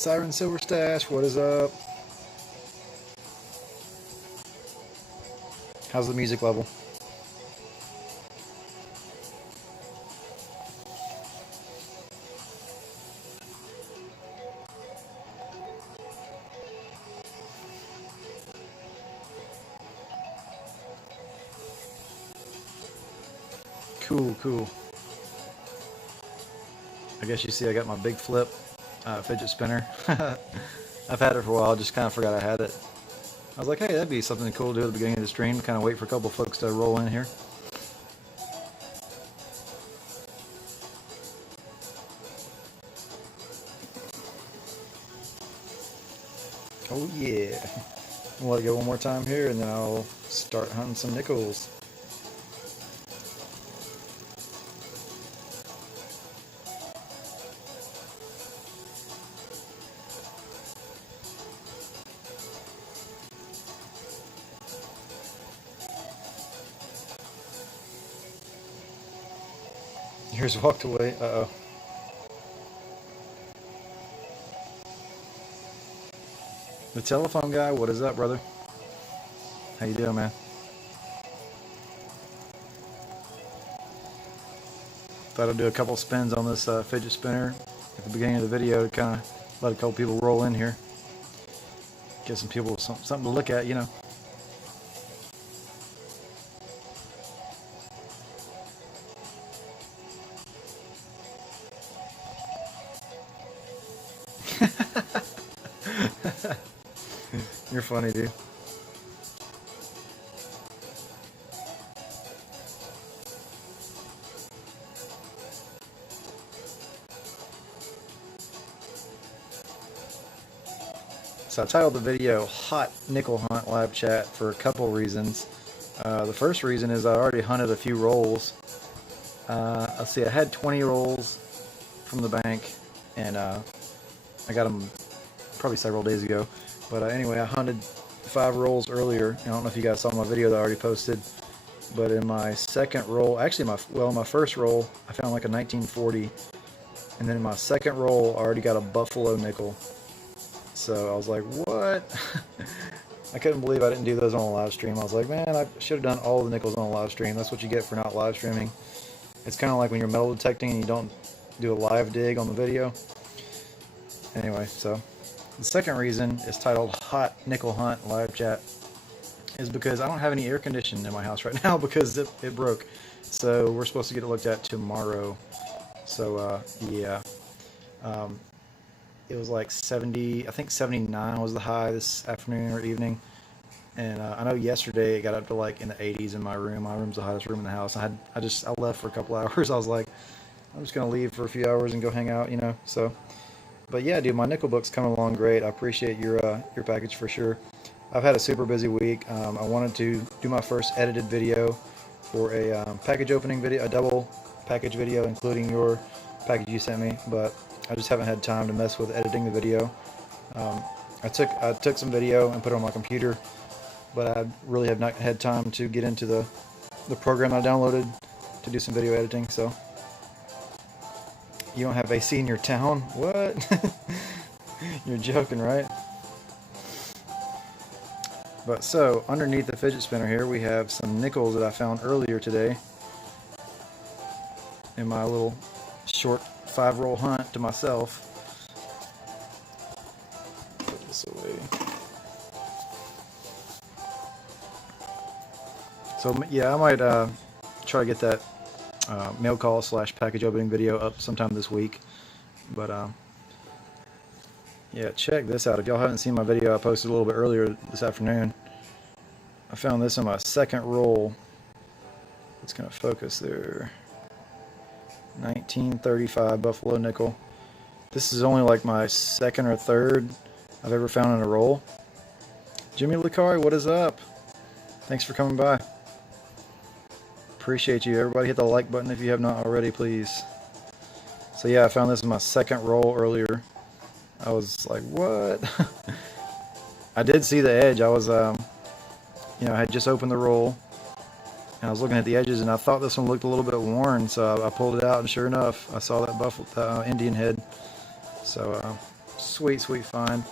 Siren Silver Stash, what is up? How's the music level? Cool, cool. I guess you see I got my big flip fidget spinner. I've had it for a while, just kind of forgot I had it. I was like, hey, that'd be something cool to do at the beginning of the stream, kind of wait for a couple folks to roll in here. Oh yeah. I'll let it go one more time here and then I'll start hunting some nickels. Here's walked away. Uh-oh. The telephone guy, what is up, brother? How you doing, man? Thought I'd do a couple spins on this fidget spinner at the beginning of the video to kind of let a couple people roll in here. Get some people something to look at, you know. You're funny, dude. So I titled the video Hot Nickel Hunt Live Chat for a couple reasons. The first reason is I already hunted a few rolls. Let's see, I had 20 rolls from the bank, and I got them probably several days ago. But anyway, I hunted 5 rolls earlier. I don't know if you guys saw my video that I already posted. But in my second roll, actually my first roll, I found like a 1940. And then in my second roll, I already got a buffalo nickel. So I was like, what? I couldn't believe I didn't do those on a live stream. I was like, man, I should have done all the nickels on a live stream. That's what you get for not live streaming. It's kind of like when you're metal detecting and you don't do a live dig on the video. Anyway, so the second reason is titled Hot Nickel Hunt Live Chat is because I don't have any air conditioning in my house right now because it broke. So we're supposed to get it looked at tomorrow. So yeah. It was like 70, I think 79 was the high this afternoon or evening. And I know yesterday it got up to like in the 80s in my room. My room's the hottest room in the house. I left for a couple hours. I was like, I'm just going to leave for a few hours and go hang out, you know. So, but yeah, dude, my nickel book's coming along great. I appreciate your package for sure. I've had a super busy week. I wanted to do my first edited video for a package opening video, a double package video, including your package you sent me, but I just haven't had time to mess with editing the video. I took some video and put it on my computer, but I really have not had time to get into the program I downloaded to do some video editing. So you don't have AC in your town? What? You're joking, right? But so underneath the fidget spinner here, we have some nickels that I found earlier today in my little short 5-roll hunt to myself. Put this away. So yeah, I might try to get that mail call / package opening video up sometime this week. But yeah, check this out. If y'all haven't seen my video I posted a little bit earlier this afternoon, I found this on my second roll. It's gonna focus there. 1935 Buffalo nickel. This is only like my second or third I've ever found in a roll. Jimmy Lucari, what is up? Thanks for coming by. Appreciate you. Everybody hit the like button if you have not already, please. So yeah, I found this in my second roll earlier. I was like, what? I did see the edge. I was, you know, I had just opened the roll. And I was looking at the edges, and I thought this one looked a little bit worn, so I pulled it out, and sure enough, I saw that Indian head. So, Sweet, sweet find.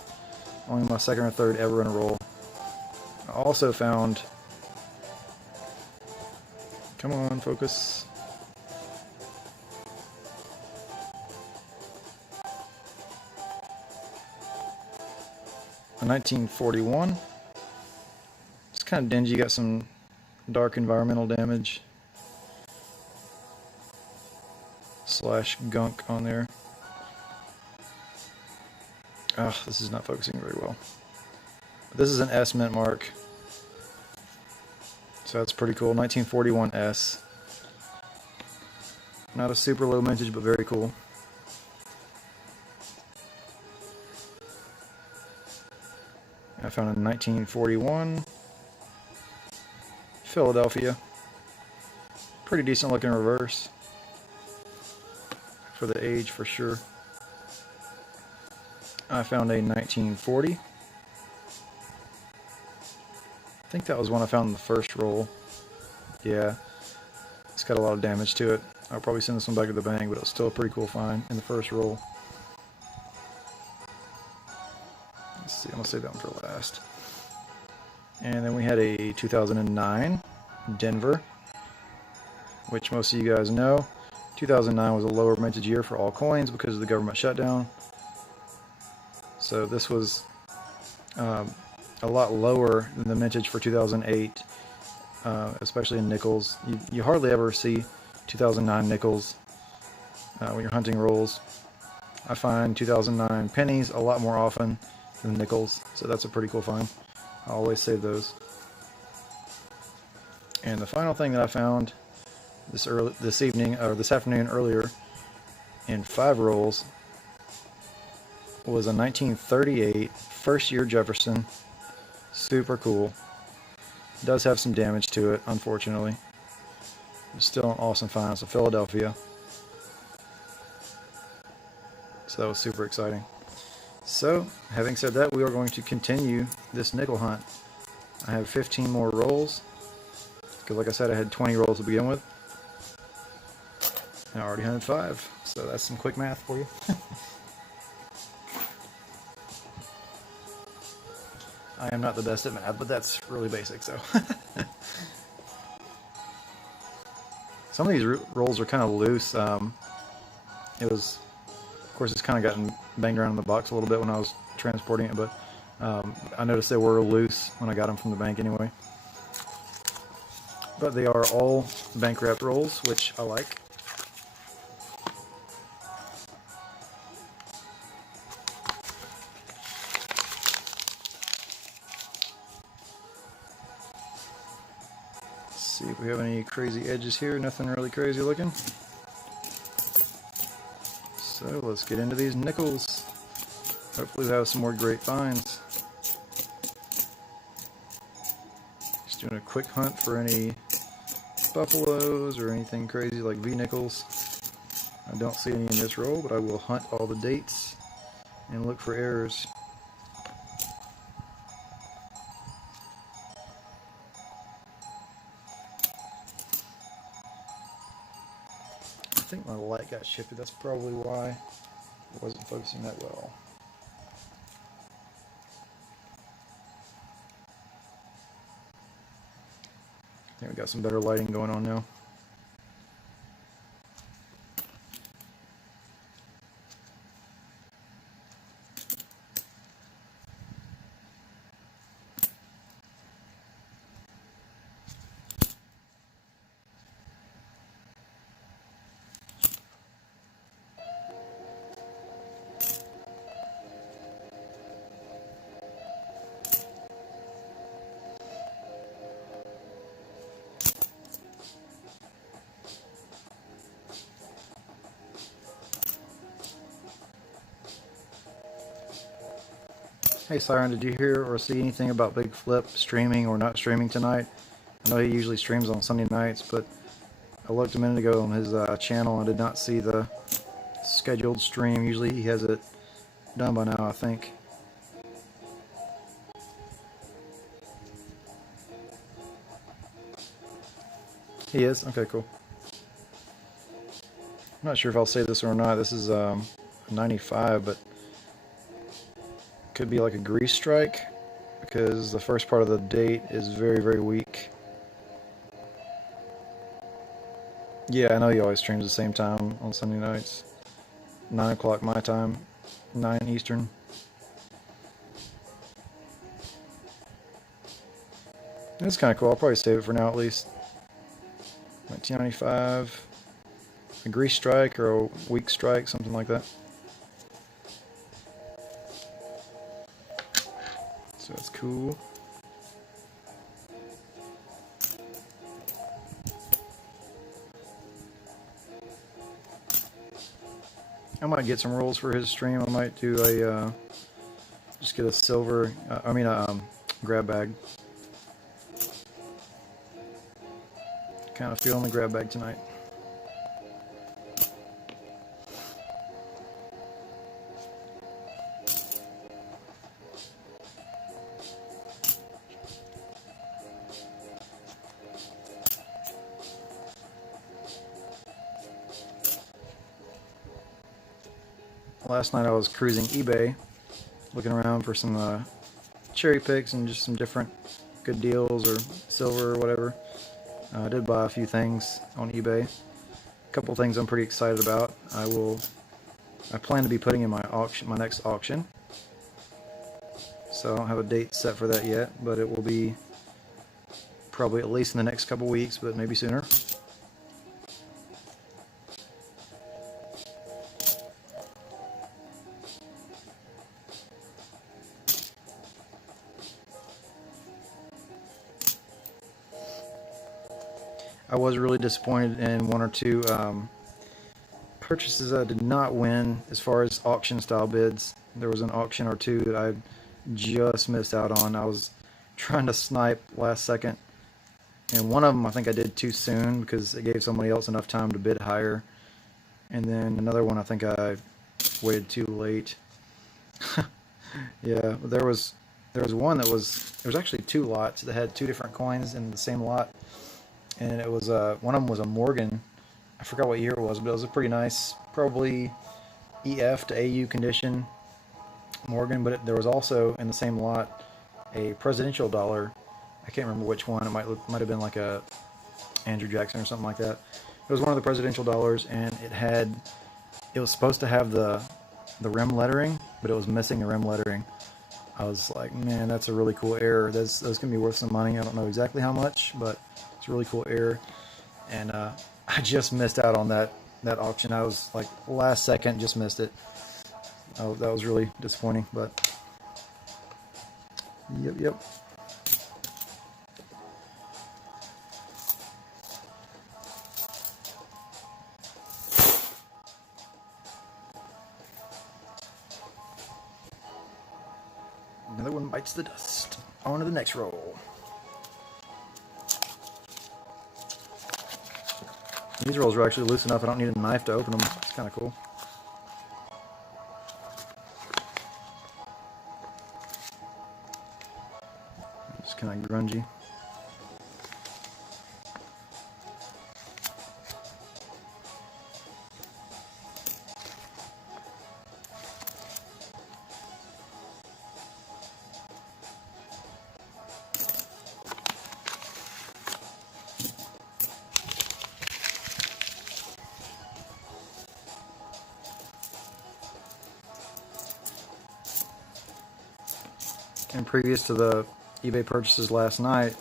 Only my second or third ever in a roll. I also found... Come on, focus. A 1941. It's kind of dingy, got some dark environmental damage / gunk on there. Oh, this is not focusing very well. But this is an S mint mark. So that's pretty cool. 1941 S. Not a super low mintage, but very cool. I found a 1941 Philadelphia. Pretty decent looking reverse for the age, for sure. I found a 1940. I think that was one I found in the first roll. Yeah, it's got a lot of damage to it. I'll probably send this one back to the bank, but it was still a pretty cool find in the first roll. Let's see, I'm going to save that one for last. And then we had a 2009 Denver, which most of you guys know. 2009 was a lower mintage year for all coins because of the government shutdown. So this was a lot lower than the mintage for 2008, especially in nickels. You hardly ever see 2009 nickels when you're hunting rolls. I find 2009 pennies a lot more often than nickels, so that's a pretty cool find. I always save those. And the final thing that I found this afternoon earlier in 5 rolls was a 1938 first year Jefferson. Super cool. Does have some damage to it, unfortunately. It's still an awesome find. It's a Philadelphia. So that was super exciting. So, having said that, we are going to continue this nickel hunt. I have 15 more rolls, because like I said, I had 20 rolls to begin with. And I already hunted 5, so that's some quick math for you. I am not the best at math, but that's really basic, so. Some of these rolls are kind of loose. It was, of course, it's kind of gotten banged around in the box a little bit when I was transporting it, but I noticed they were loose when I got them from the bank anyway. But they are all bank wrapped rolls, which I like. See if we have any crazy edges here. Nothing really crazy looking. So let's get into these nickels. Hopefully we'll have some more great finds. Just doing a quick hunt for any buffaloes or anything crazy like V-nickels. I don't see any in this roll, but I will hunt all the dates and look for errors. I think my light got shifted. That's probably why it wasn't focusing that well. I think we got some better lighting going on now. Hey Siren, did you hear or see anything about Big Flip streaming or not streaming tonight? I know he usually streams on Sunday nights, but I looked a minute ago on his channel and did not see the scheduled stream. Usually he has it done by now, I think. He is? Okay, cool. I'm not sure if I'll say this or not. This is 95, but Could be like a grease strike, because the first part of the date is very, very weak. Yeah, I know you always stream at the same time on Sunday nights. 9 o'clock my time, 9 Eastern. That's kind of cool. I'll probably save it for now at least. 1995. A grease strike or a weak strike, something like that. So that's cool. I might get some rolls for his stream. I might do a just get a silver. Grab bag. Kind of feeling the grab bag tonight. Last night I was cruising eBay, looking around for some cherry picks and just some different good deals or silver or whatever. I did buy a few things on eBay. A couple things I'm pretty excited about. I plan to be putting in my next auction. So I don't have a date set for that yet, but it will be probably at least in the next couple weeks, but maybe sooner. I was really disappointed in one or two purchases I did not win as far as auction style bids. There was an auction or two that I just missed out on. I was trying to snipe last second, and one of them I think I did too soon because it gave somebody else enough time to bid higher, and then another one I think I waited too late. Yeah, there was one that there was actually two lots that had two different coins in the same lot. And it was one of them was a Morgan. I forgot what year it was, but it was a pretty nice, probably EF to AU condition Morgan. But there was also in the same lot a presidential dollar. I can't remember which one. It might have been like a Andrew Jackson or something like that. It was one of the presidential dollars, and it was supposed to have the rim lettering, but it was missing the rim lettering. I was like, man, that's a really cool error. Those can be worth some money. I don't know exactly how much, but it's a really cool error. And I just missed out on that auction. I was like last second, just missed it. Oh, that was really disappointing, but yep. Another one bites the dust. On to the next roll. These rolls are actually loose enough I don't need a knife to open them. It's kind of cool. It's kind of grungy. And previous to the eBay purchases last night,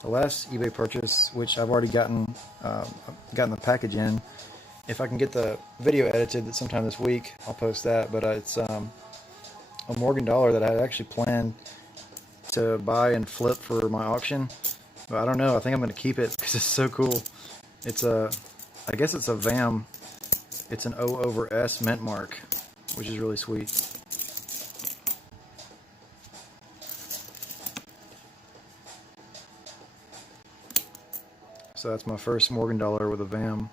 the last eBay purchase, which I've already gotten the package in. If I can get the video edited sometime this week, I'll post that. But it's a Morgan dollar that I had actually planned to buy and flip for my auction. But I don't know. I think I'm going to keep it because it's so cool. I guess it's a VAM. It's an O/S mint mark, which is really sweet. So that's my first Morgan dollar with a VAM.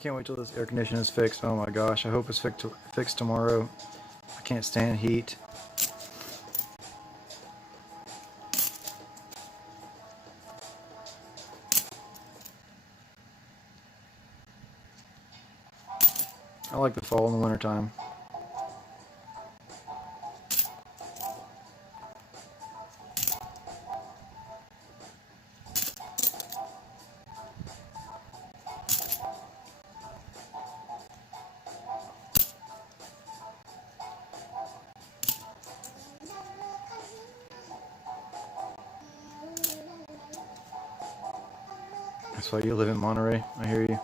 can't wait till this air conditioner is fixed. Oh my gosh, I hope it's fixed tomorrow. I can't stand heat. I like the fall and the winter time. That's why you live in Monterey. I hear you.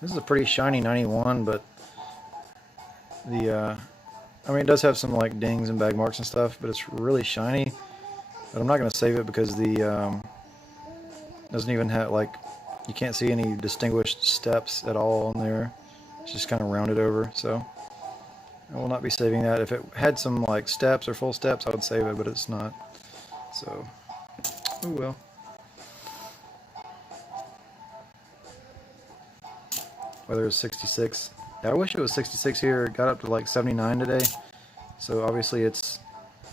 This is a pretty shiny 91, but I mean, it does have some like dings and bag marks and stuff, but it's really shiny. But I'm not going to save it because the doesn't even have, like, you can't see any distinguished steps at all on there. It's just kind of rounded over, so I will not be saving that. If it had some like steps or full steps, I would save it, but it's not. So, oh well. Weather is 66. Yeah, I wish it was 66 here. It got up to like 79 today. So obviously it's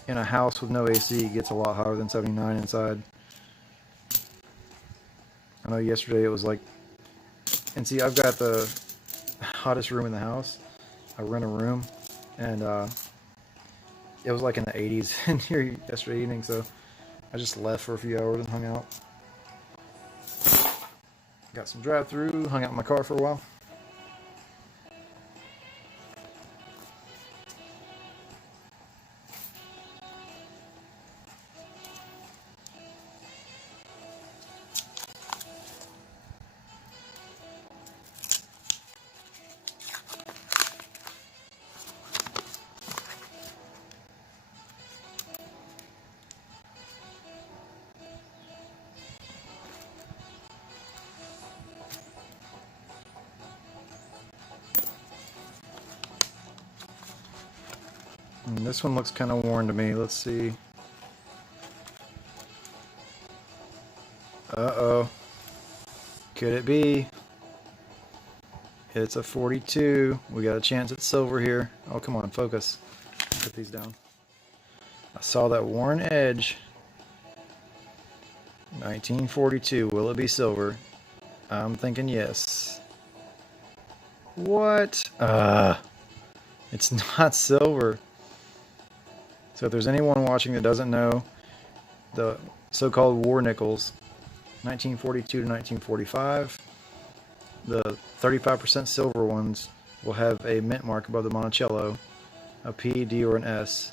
in a house with no AC. It gets a lot hotter than 79 inside. I know yesterday it was like, and see, I've got the hottest room in the house. I rent a room, and it was like in the 80s in here yesterday evening, so I just left for a few hours and hung out. Got some drive-through, hung out in my car for a while. And this one looks kind of worn to me. Let's see. Uh-oh. Could it be? It's a 42. We got a chance at silver here. Oh, come on, focus. Put these down. I saw that worn edge. 1942. Will it be silver? I'm thinking yes. What? It's not silver. So if there's anyone watching that doesn't know, the so-called war nickels, 1942 to 1945, the 35% silver ones will have a mint mark above the Monticello, a P, D, or an S.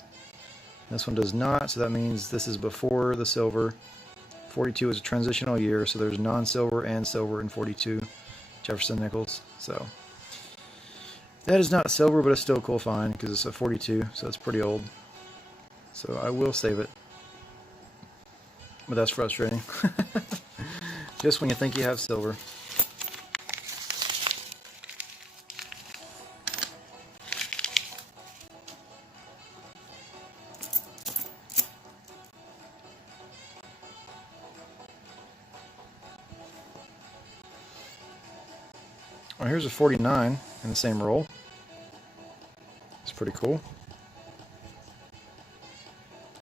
This one does not, so that means this is before the silver. 42 is a transitional year, so there's non-silver and silver in 42 Jefferson nickels. So that is not silver, but it's still a cool find because it's a 42, so it's pretty old. So I will save it. But that's frustrating. Just when you think you have silver. Well, here's a 49 in the same roll. It's pretty cool.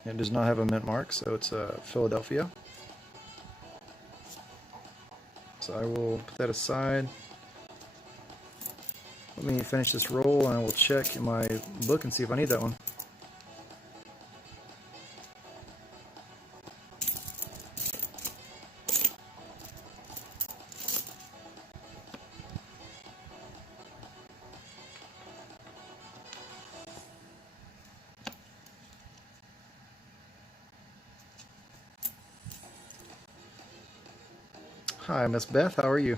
It does not have a mint mark, so it's Philadelphia. So I will put that aside. Let me finish this roll and I will check in my book and see if I need that one. Hi, Miss Beth. How are you?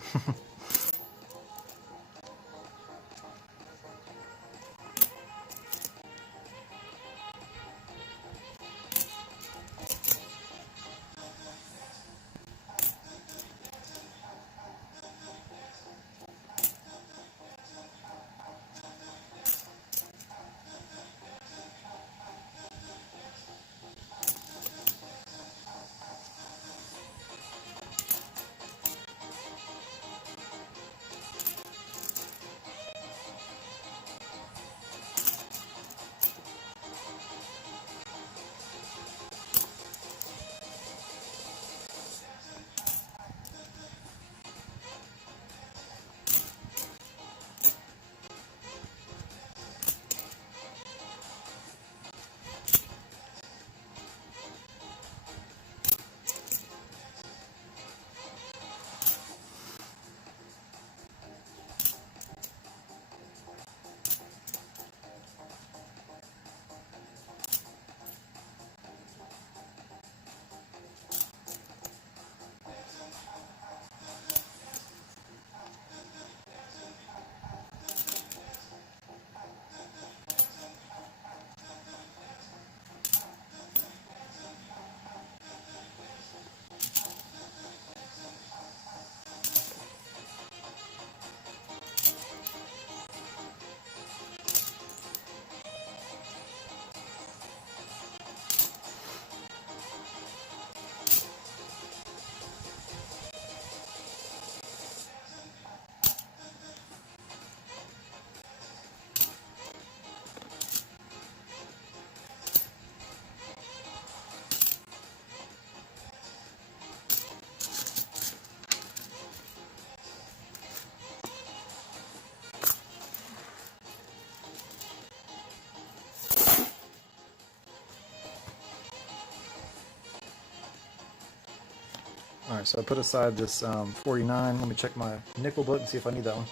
Alright, so I put aside this 49. Let me check my nickel book and see if I need that one.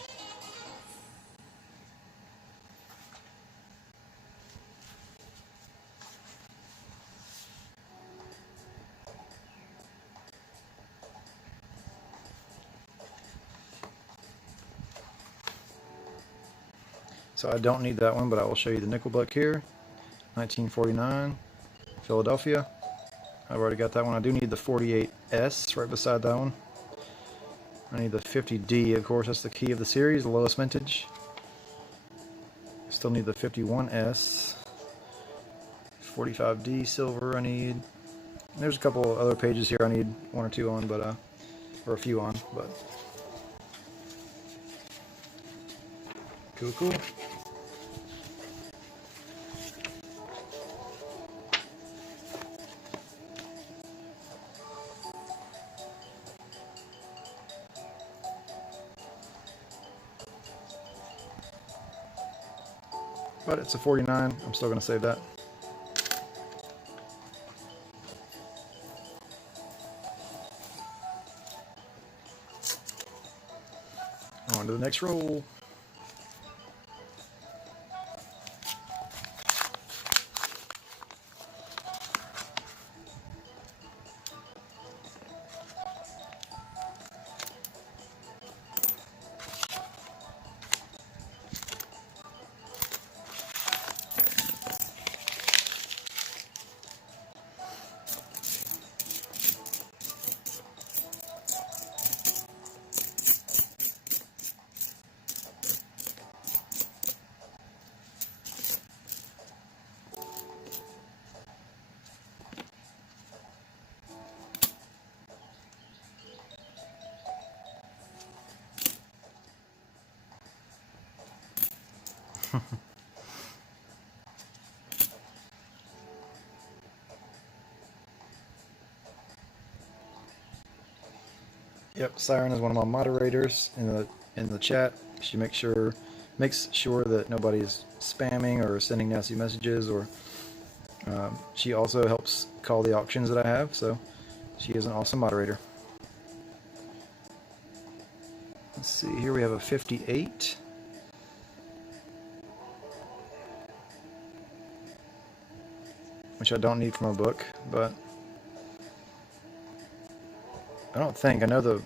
So I don't need that one, but I will show you the nickel book here. 1949, Philadelphia. I've already got that one. I do need the 48S right beside that one. I need the 50D, of course, that's the key of the series, the lowest vintage. Still need the 51S. 45D silver I need. There's a couple other pages here I need one or two on, but or a few on, but cool. But it's a 49. I'm still going to save that. On to the next roll. Yep, Siren is one of my moderators in the chat. She makes sure that nobody's spamming or sending nasty messages, or she also helps call the auctions that I have, so she is an awesome moderator. Let's see, here we have a 58. Which I don't need from a book, but I don't think. I know the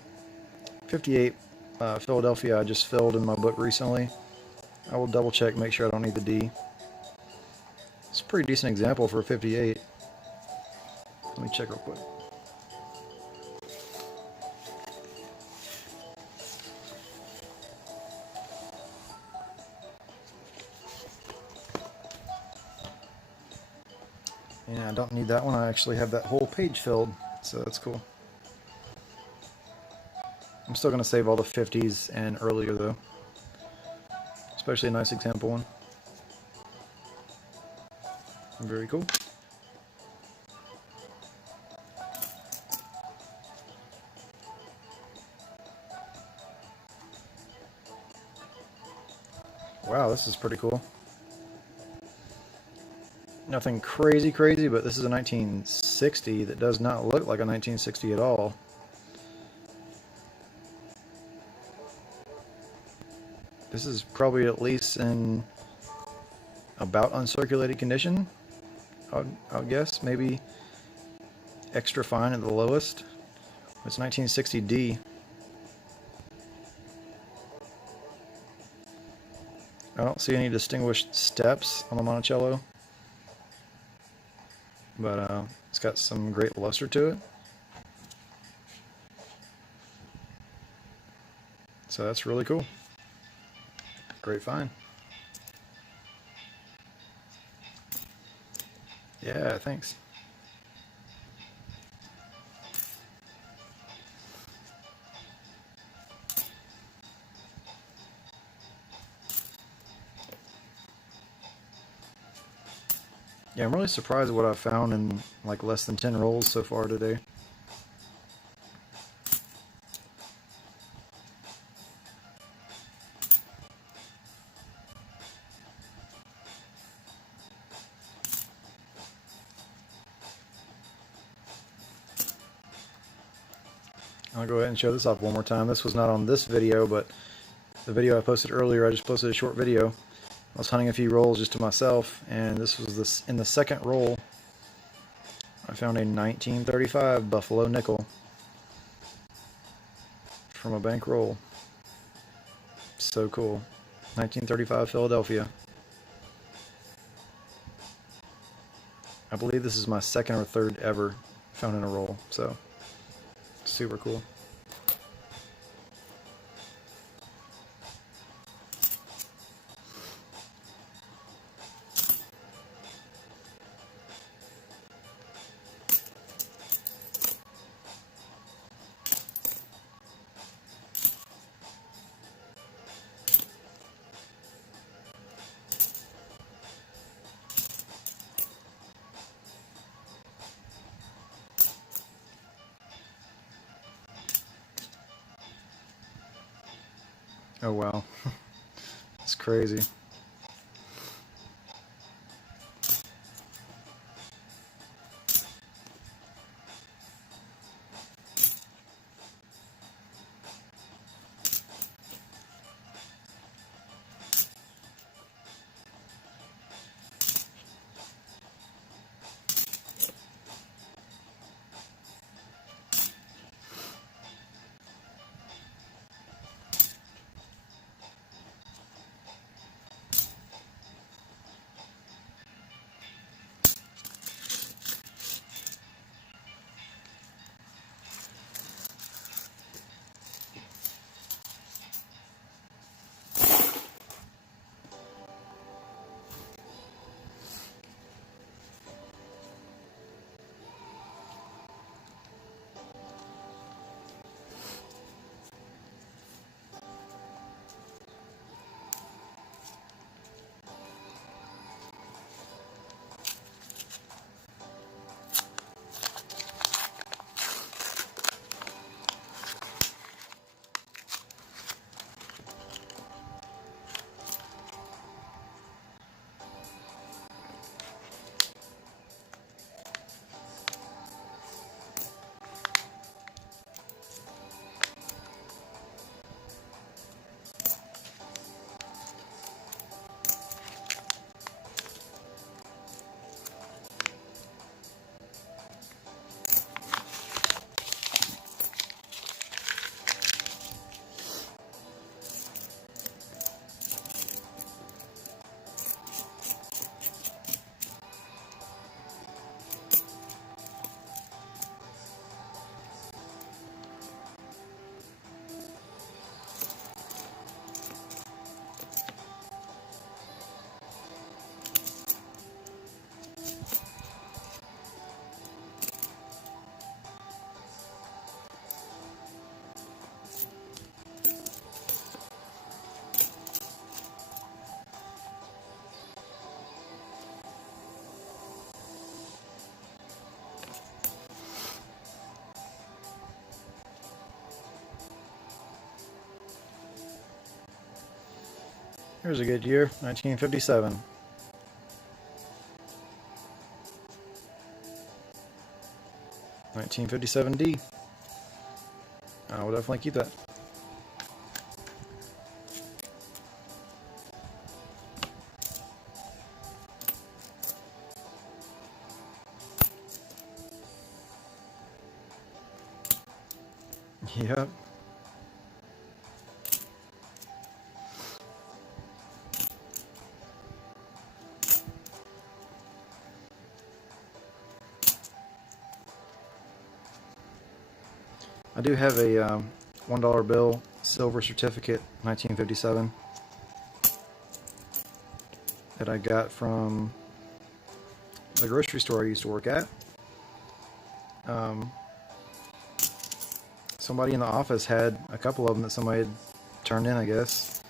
58 Philadelphia I just filled in my book recently. I will double check, make sure I don't need the D. It's a pretty decent example for a 58. Let me check real quick. Yeah, I don't need that one. I actually have that whole page filled, so that's cool. I'm still going to save all the 50s and earlier, though. Especially a nice example one. Very cool. Wow, this is pretty cool. Nothing crazy, but this is a 1960 that does not look like a 1960 at all. This is probably at least in about uncirculated condition, I'll guess. Maybe extra fine at the lowest. It's 1960D. I don't see any distinguished steps on the Monticello, but it's got some great luster to it. So that's really cool. Great find. Yeah, thanks. Yeah, I'm really surprised at what I've found in like less than 10 rolls so far today. I'll go ahead and show this off one more time. This was not on this video, but the video I posted earlier, I just posted a short video. I was hunting a few rolls just to myself, and this was in the second roll. I found a 1935 Buffalo nickel from a bank roll. So cool. 1935 Philadelphia. I believe this is my second or third ever found in a roll, so super cool. Oh wow, it's crazy. Here's a good year, 1957. $1957D. I will definitely keep that. Yep. I do have a $1 bill silver certificate, 1957, that I got from the grocery store I used to work at. Somebody in the office had a couple of them that somebody had turned in, I guess,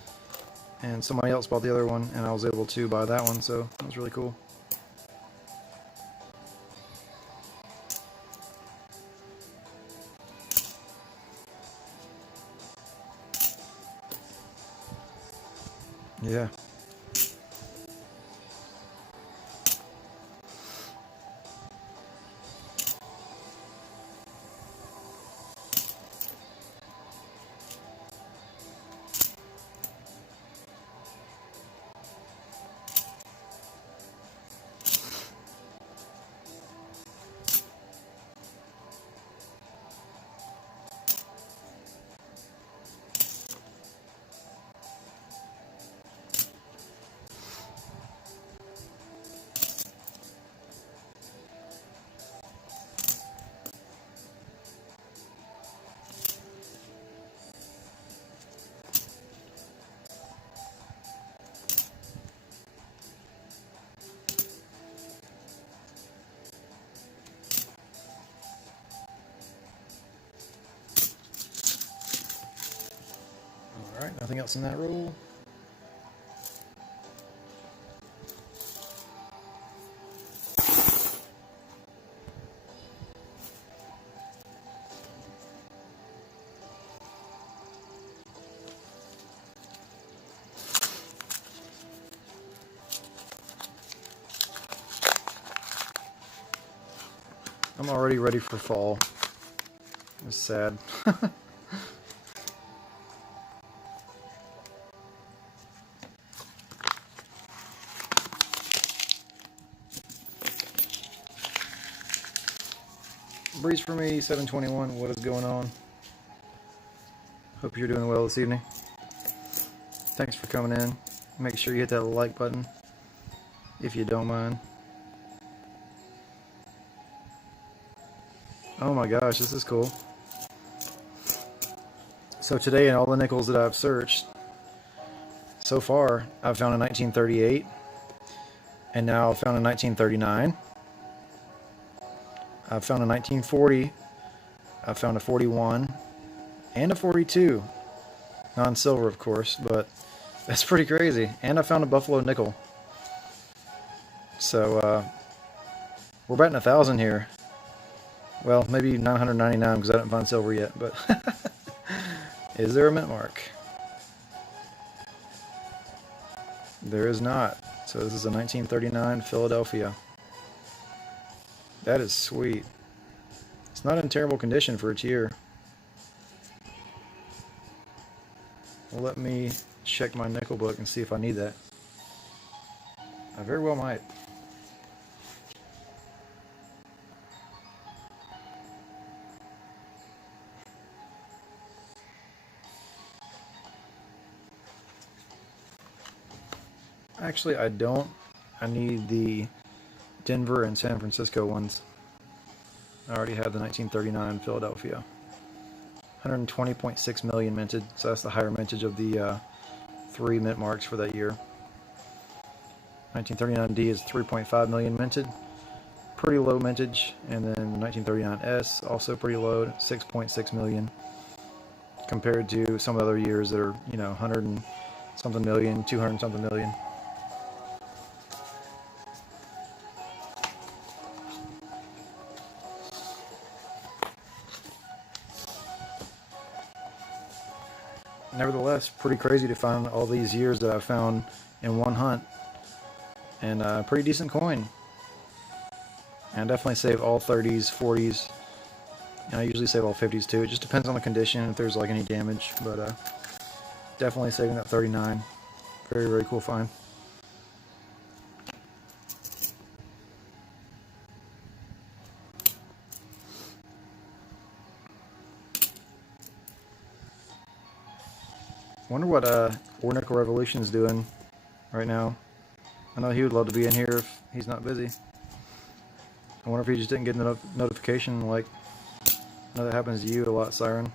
and somebody else bought the other one, and I was able to buy that one, so that was really cool. Yeah. Nothing else in that roll. I'm already ready for fall. It's sad. Breeze for me, 721. What is going on? Hope you're doing well this evening. Thanks for coming in. Make sure you hit that like button if you don't mind. Oh my gosh, this is cool. So today, in all the nickels that I've searched so far, I've found a 1938, and now I've found a 1939. I've found a 1940. I've found a 41 and a 42, non-silver of course, but that's pretty crazy. And I found a Buffalo nickel. So we're batting 1,000 here. Well, maybe 999 because I didn't find silver yet, but is there a mint mark? There is not. So this is a 1939 Philadelphia. That is sweet. It's not in terrible condition for its year. Let me check my nickel book and see if I need that. I very well might. Actually, I don't. I need the Denver and San Francisco ones. I already have the 1939 Philadelphia. 120.6 million minted, so that's the higher mintage of the 3 mint marks for that year. 1939D is 3.5 million minted, pretty low mintage, and then 1939S also pretty low, 6.6 million, compared to some of the other years that are, you know, 100 and something million, 200 and something million. Nevertheless, pretty crazy to find all these years that I've found in one hunt, and a pretty decent coin. And I definitely save all 30s, 40s, and I usually save all 50s too. It just depends on the condition, if there's like any damage, but definitely saving that 39. Very, very cool find. Wonder what War Nickel Revolution is doing right now. I know he would love to be in here if he's not busy. I wonder if he just didn't get the notification. Like, I know that happens to you a lot, Siren.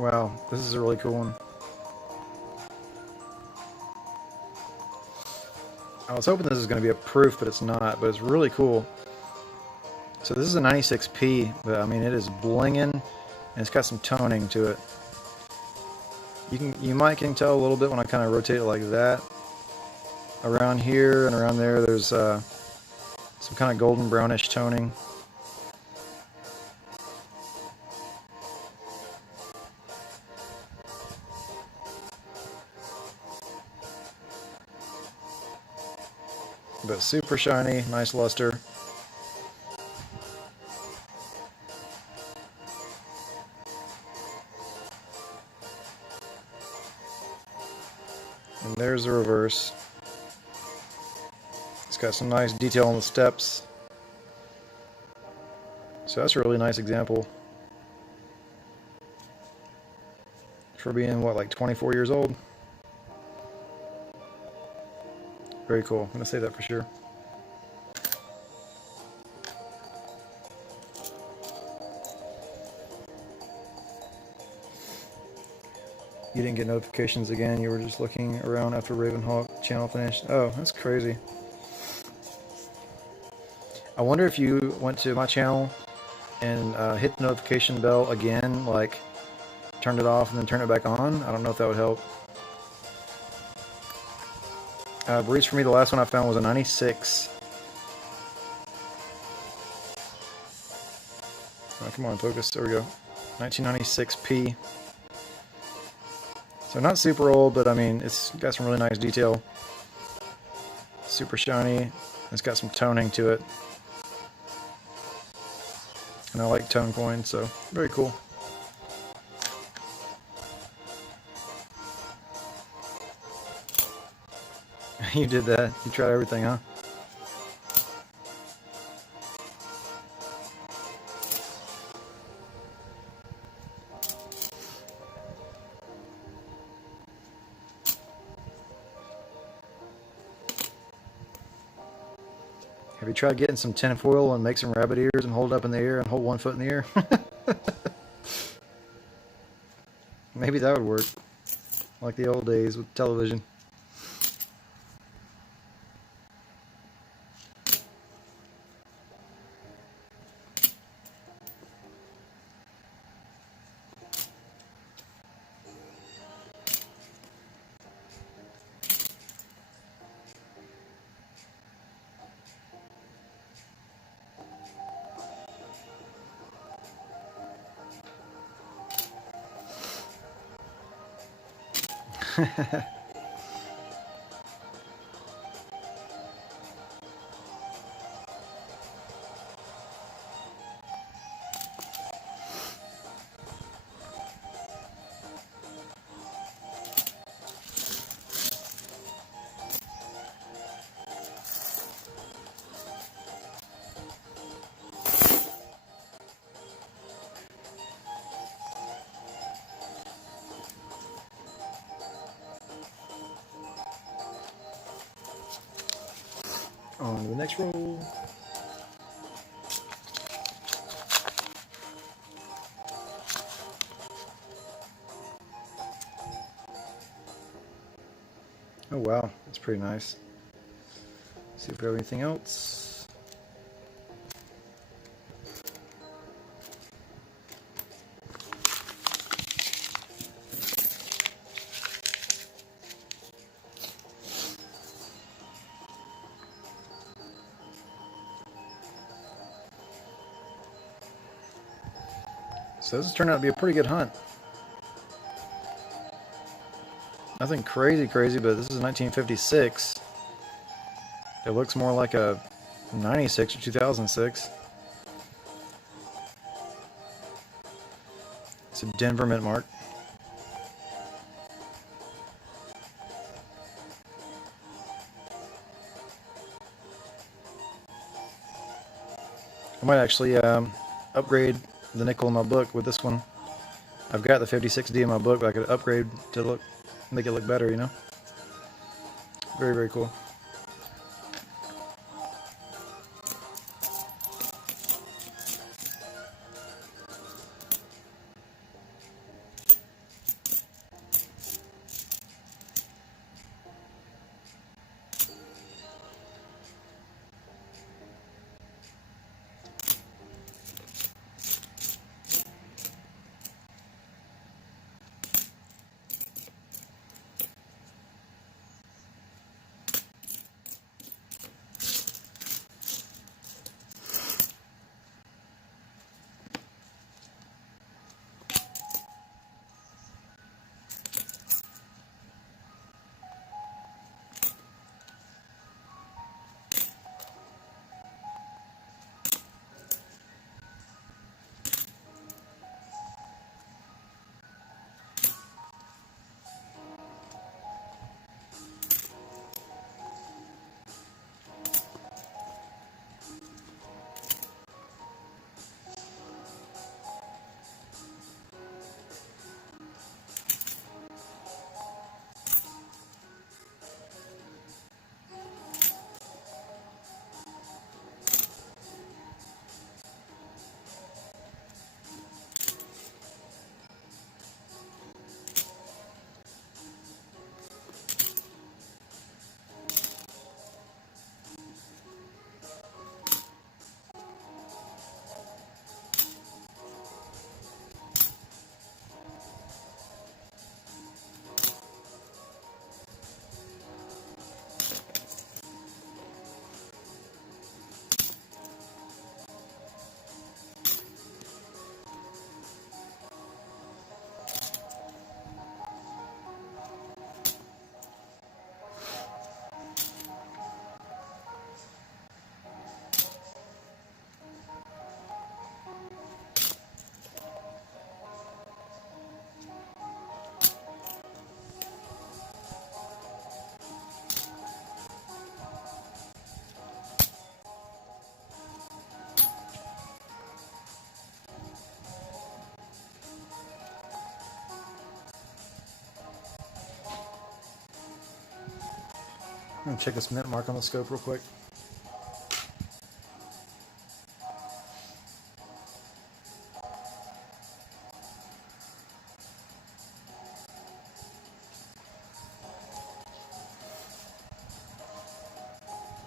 Wow, this is a really cool one. I was hoping this was going to be a proof, but it's not, but it's really cool. So this is a 96p, but I mean it is blinging, and it's got some toning to it. You might can tell a little bit when I kind of rotate it like that. Around here and around there, there's some kind of golden brownish toning. but super shiny, nice luster. And there's the reverse. It's got some nice detail on the steps. So that's a really nice example. For being, what, like 24 years old? Very cool. I'm going to say that for sure. You didn't get notifications again. You were just looking around after Ravenhawk channel finished. Oh, that's crazy. I wonder if you went to my channel and hit the notification bell again, like turned it off and then turned it back on. I don't know if that would help. Breeze for me, the last one I found was a 96. Oh, come on, focus. There we go. 1996P. So not super old, but I mean, it's got some really nice detail. Super shiny. It's got some toning to it. And I like tone coins, so very cool. You did that. You tried everything, huh? Have you tried getting some tin foil and make some rabbit ears and hold it up in the air and hold one foot in the air? Maybe that would work. Like the old days with television. On to the next roll. Oh wow, that's pretty nice. See if we have anything else. So this has turned out to be a pretty good hunt. Nothing crazy, but this is 1956. It looks more like a 96 or 2006. It's a Denver mint mark. I might actually upgrade the nickel in my book with this one. I've got the 56D in my book, but I could upgrade to make it look better, you know? Very, very cool. I'm gonna check this mint mark on the scope real quick.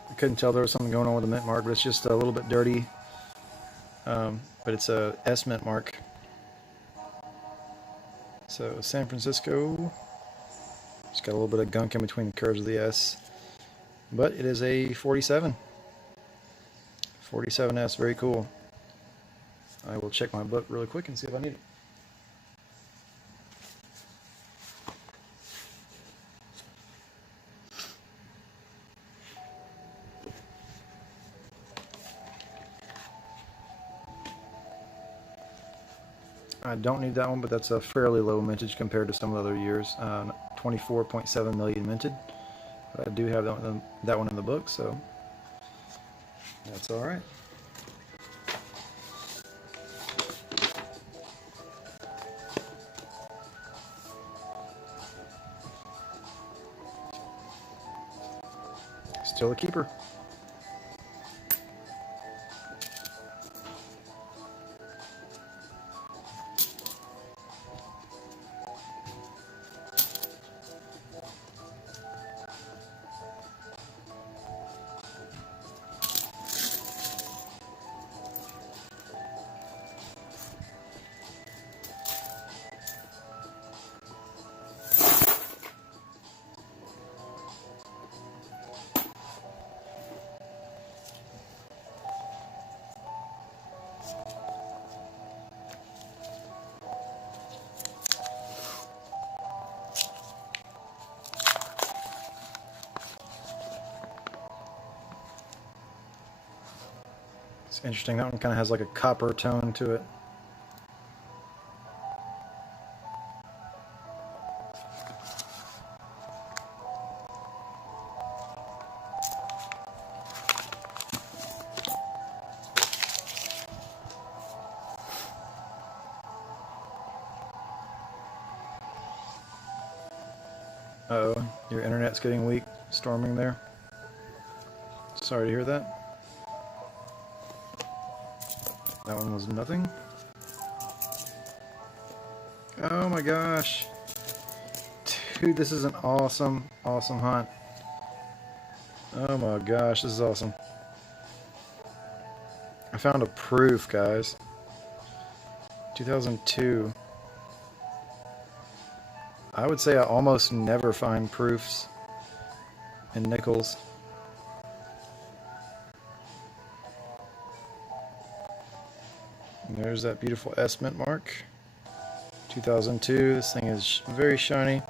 I couldn't tell there was something going on with the mint mark, but it's just a little bit dirty. But it's a S mint mark. So San Francisco. Just got a little bit of gunk in between the curves of the S. But it is a 47. 47S, very cool. I will check my book really quick and see if I need it. I don't need that one, but that's a fairly low mintage compared to some of the other years. 24.7 million minted. But I do have that one in the book, so that's all right. Still a keeper. It's interesting, that one kind of has like a copper tone to it. Uh-oh, your internet's getting weak, storming there. Sorry to hear that. That one was nothing. Oh my gosh. Dude, this is an awesome, awesome hunt. Oh my gosh, this is awesome. I found a proof, guys. 2002. I would say I almost never find proofs in nickels. And there's that beautiful S mint mark. 2002. This thing is very shiny.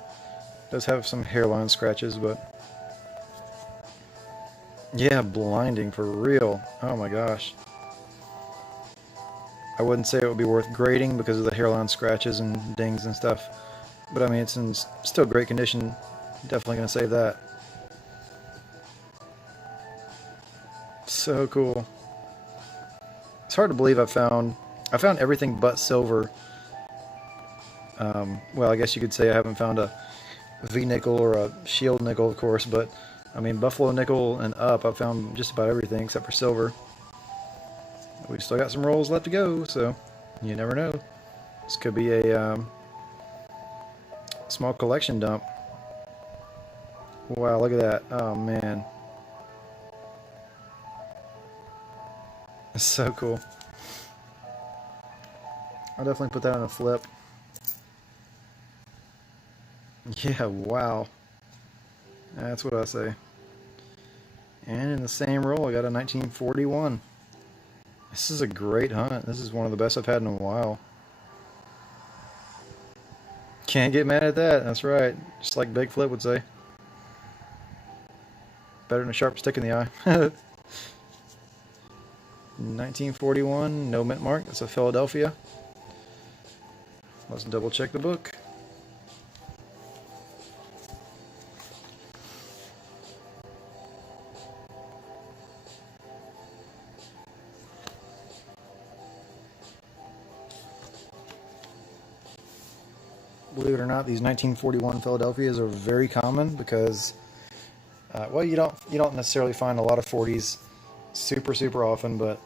Does have some hairline scratches, but yeah, blinding for real. Oh my gosh. I wouldn't say it would be worth grading because of the hairline scratches and dings and stuff. But I mean, it's in still great condition. Definitely gonna say that. So cool. It's hard to believe I found everything but silver. Well, I guess you could say I haven't found a V nickel or a shield nickel, of course, but I mean buffalo nickel and up, I've found just about everything except for silver. We still got some rolls left to go, so you never know. This could be a small collection dump. Wow, look at that. Oh man. It's so cool. I'll definitely put that on a flip. Yeah, wow. That's what I say. And in the same roll, I got a 1941. This is a great hunt. This is one of the best I've had in a while. Can't get mad at that. That's right. Just like Big Flip would say. Better than a sharp stick in the eye. 1941, no mint mark. That's a Philadelphia. Let's double check the book. Believe it or not, these 1941 Philadelphias are very common because Well, you don't necessarily find a lot of 40s super often, but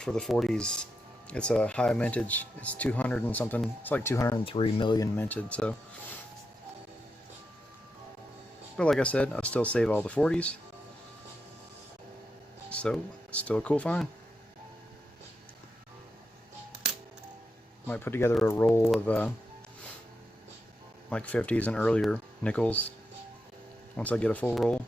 for the 40s, it's a high mintage. It's 200 and something. It's like 203 million minted. So, but like I said, I still save all the 40s. So, still a cool find. Might put together a roll of like 50s and earlier nickels once I get a full roll.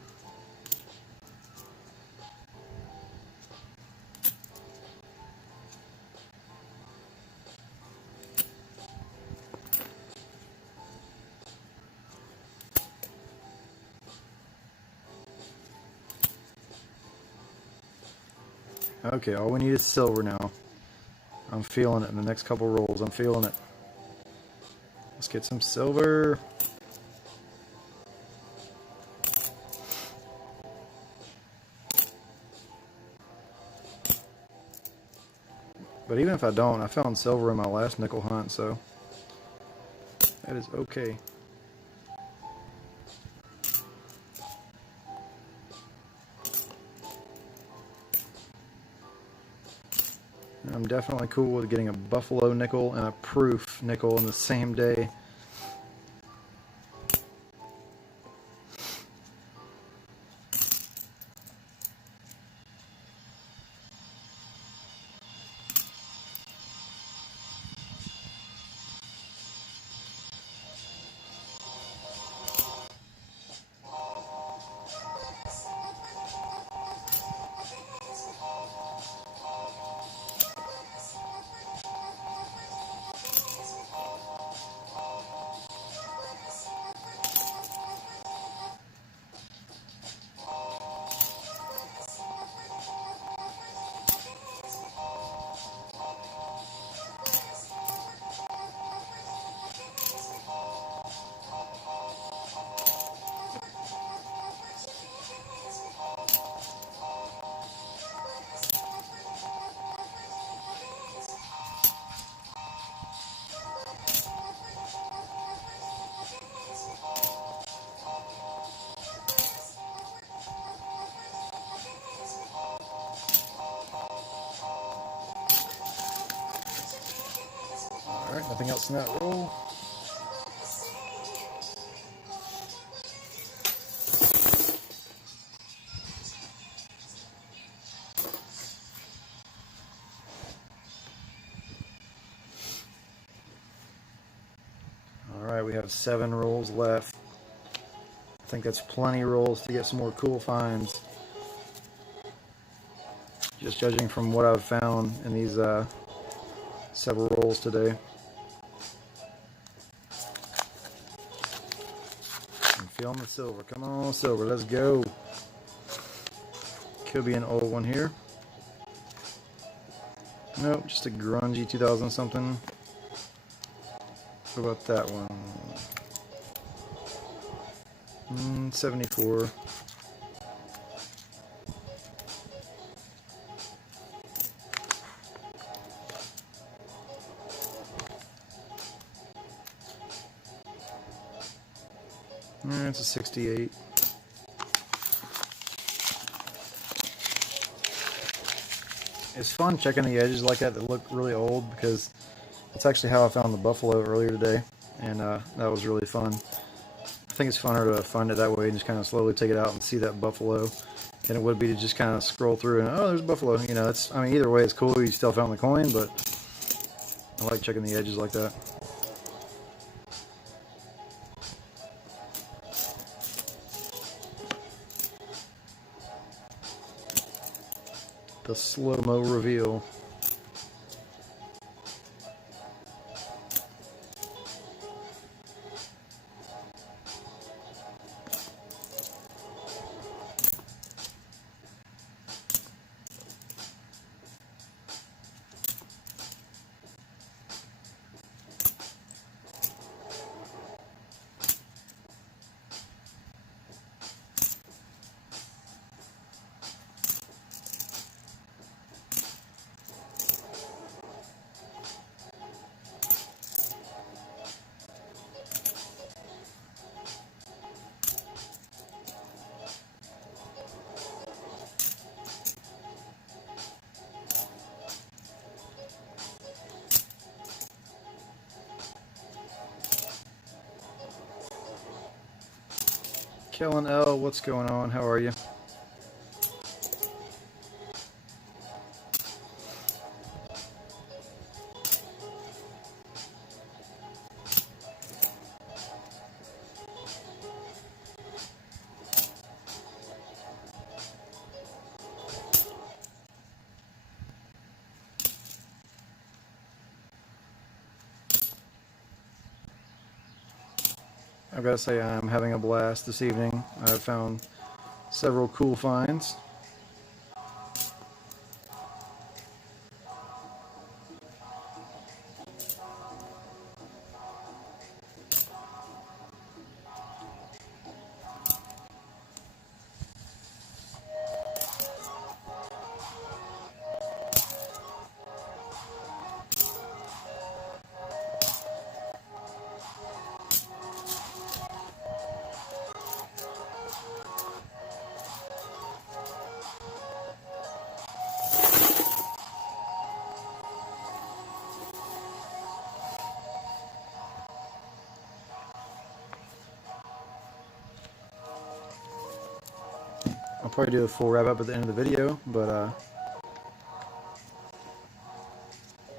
Okay, all we need is silver now. I'm feeling it in the next couple rolls. I'm feeling it. Let's get some silver. But even if I don't, I found silver in my last nickel hunt, so that is okay. I'm definitely cool with getting a buffalo nickel and a proof nickel in the same day. Alright, nothing else in that roll. Alright, we have 7 rolls left. I think that's plenty rolls to get some more cool finds. Just judging from what I've found in these several rolls today. I'm feeling the silver. Come on, silver. Let's go. Could be an old one here. Nope, just a grungy 2000 something. What about that one? 74. It's a 68. It's fun checking the edges like that look really old, because that's actually how I found the buffalo earlier today, and that was really fun. I think it's funner to find it that way and just kind of slowly take it out and see that buffalo than it would be to just kind of scroll through and, oh, there's buffalo. You know, it's, I mean, either way it's cool. You still found the coin, but I like checking the edges like that. The slow-mo reveal. Kellen L, what's going on? How are you? I've got to say I'm having a blast this evening. I've found several cool finds. I'll probably do a full wrap up at the end of the video, but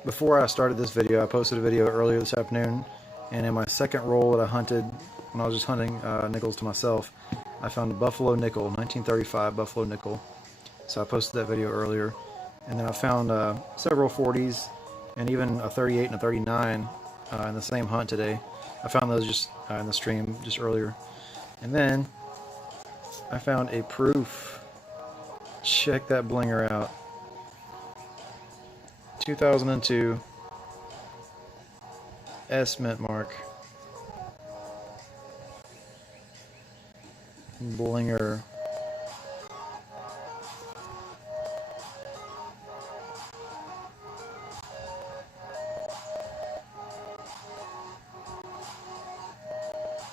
before I started this video, I posted a video earlier this afternoon, and in my second roll that I hunted, when I was just hunting nickels to myself, I found a buffalo nickel, 1935 buffalo nickel. So I posted that video earlier, and then I found several 40s and even a 38 and a 39 in the same hunt today. I found those just in the stream just earlier. And then I found a proof. Check that blinger out. 2002 S mint mark. Blinger.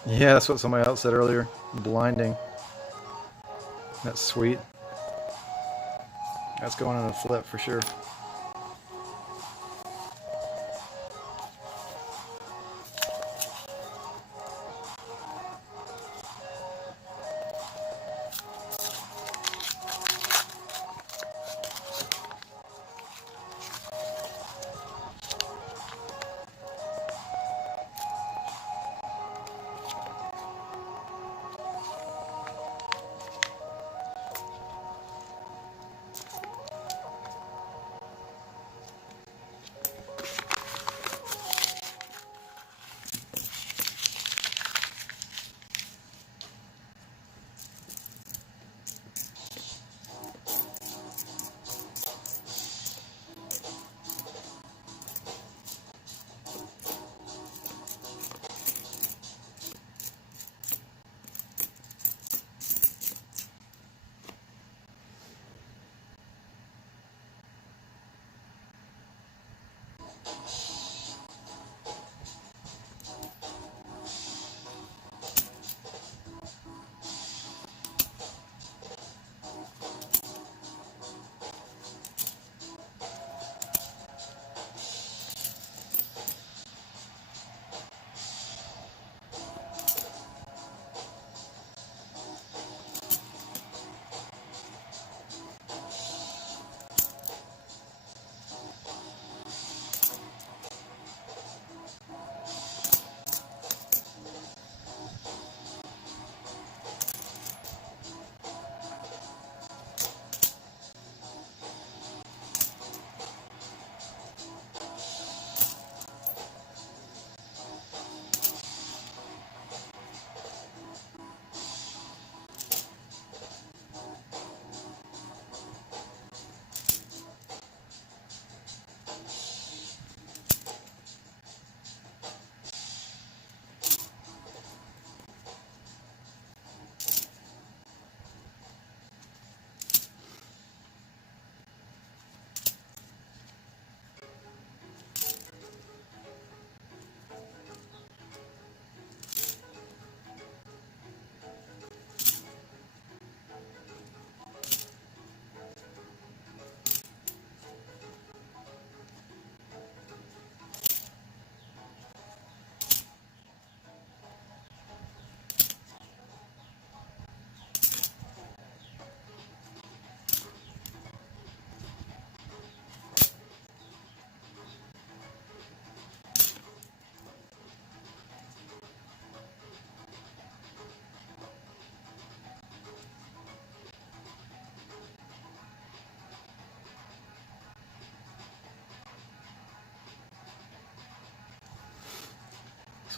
Yeah, that's what somebody else said earlier. Blinding. That's sweet. That's going on a flip for sure.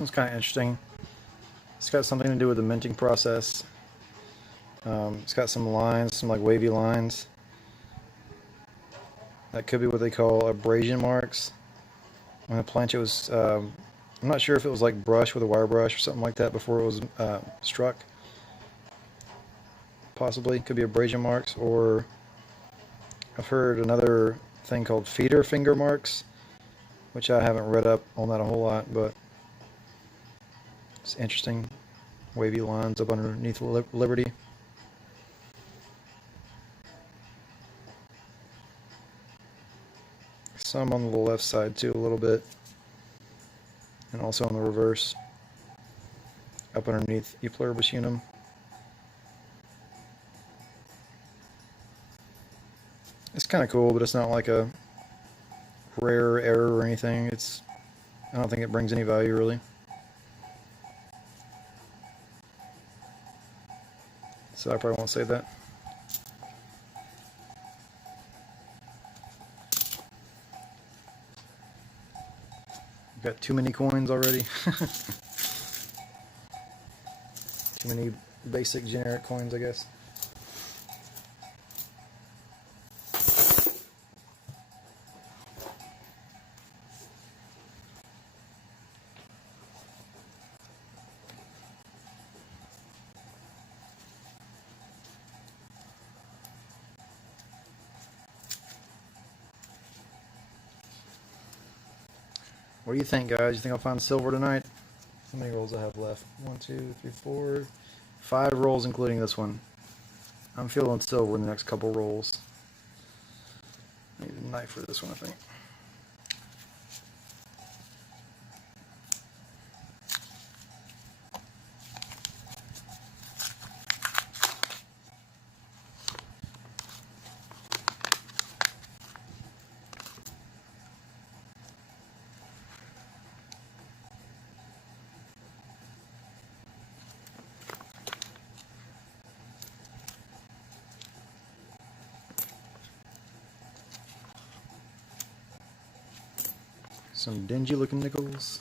one's kind of interesting. It's got something to do with the minting process. It's got some lines, some like wavy lines. That could be what they call abrasion marks. When the planchet was, I'm not sure if it was like brushed with a wire brush or something like that before it was struck. Possibly, could be abrasion marks, or I've heard another thing called feeder finger marks, which I haven't read up on that a whole lot, but it's interesting. Wavy lines up underneath Liberty. Some on the left side too, a little bit, and also on the reverse, up underneath E pluribus unum. It's kind of cool, but it's not like a rare error or anything. I don't think it brings any value really. So I probably won't say that. Got too many coins already. Too many basic generic coins, I guess. What do you think, guys? You think I'll find silver tonight? How many rolls I have left? 1, 2, 3, 4, 5 rolls, including this one. I'm feeling silver in the next couple rolls. I need a knife for this one, I think. Some dingy looking nickels.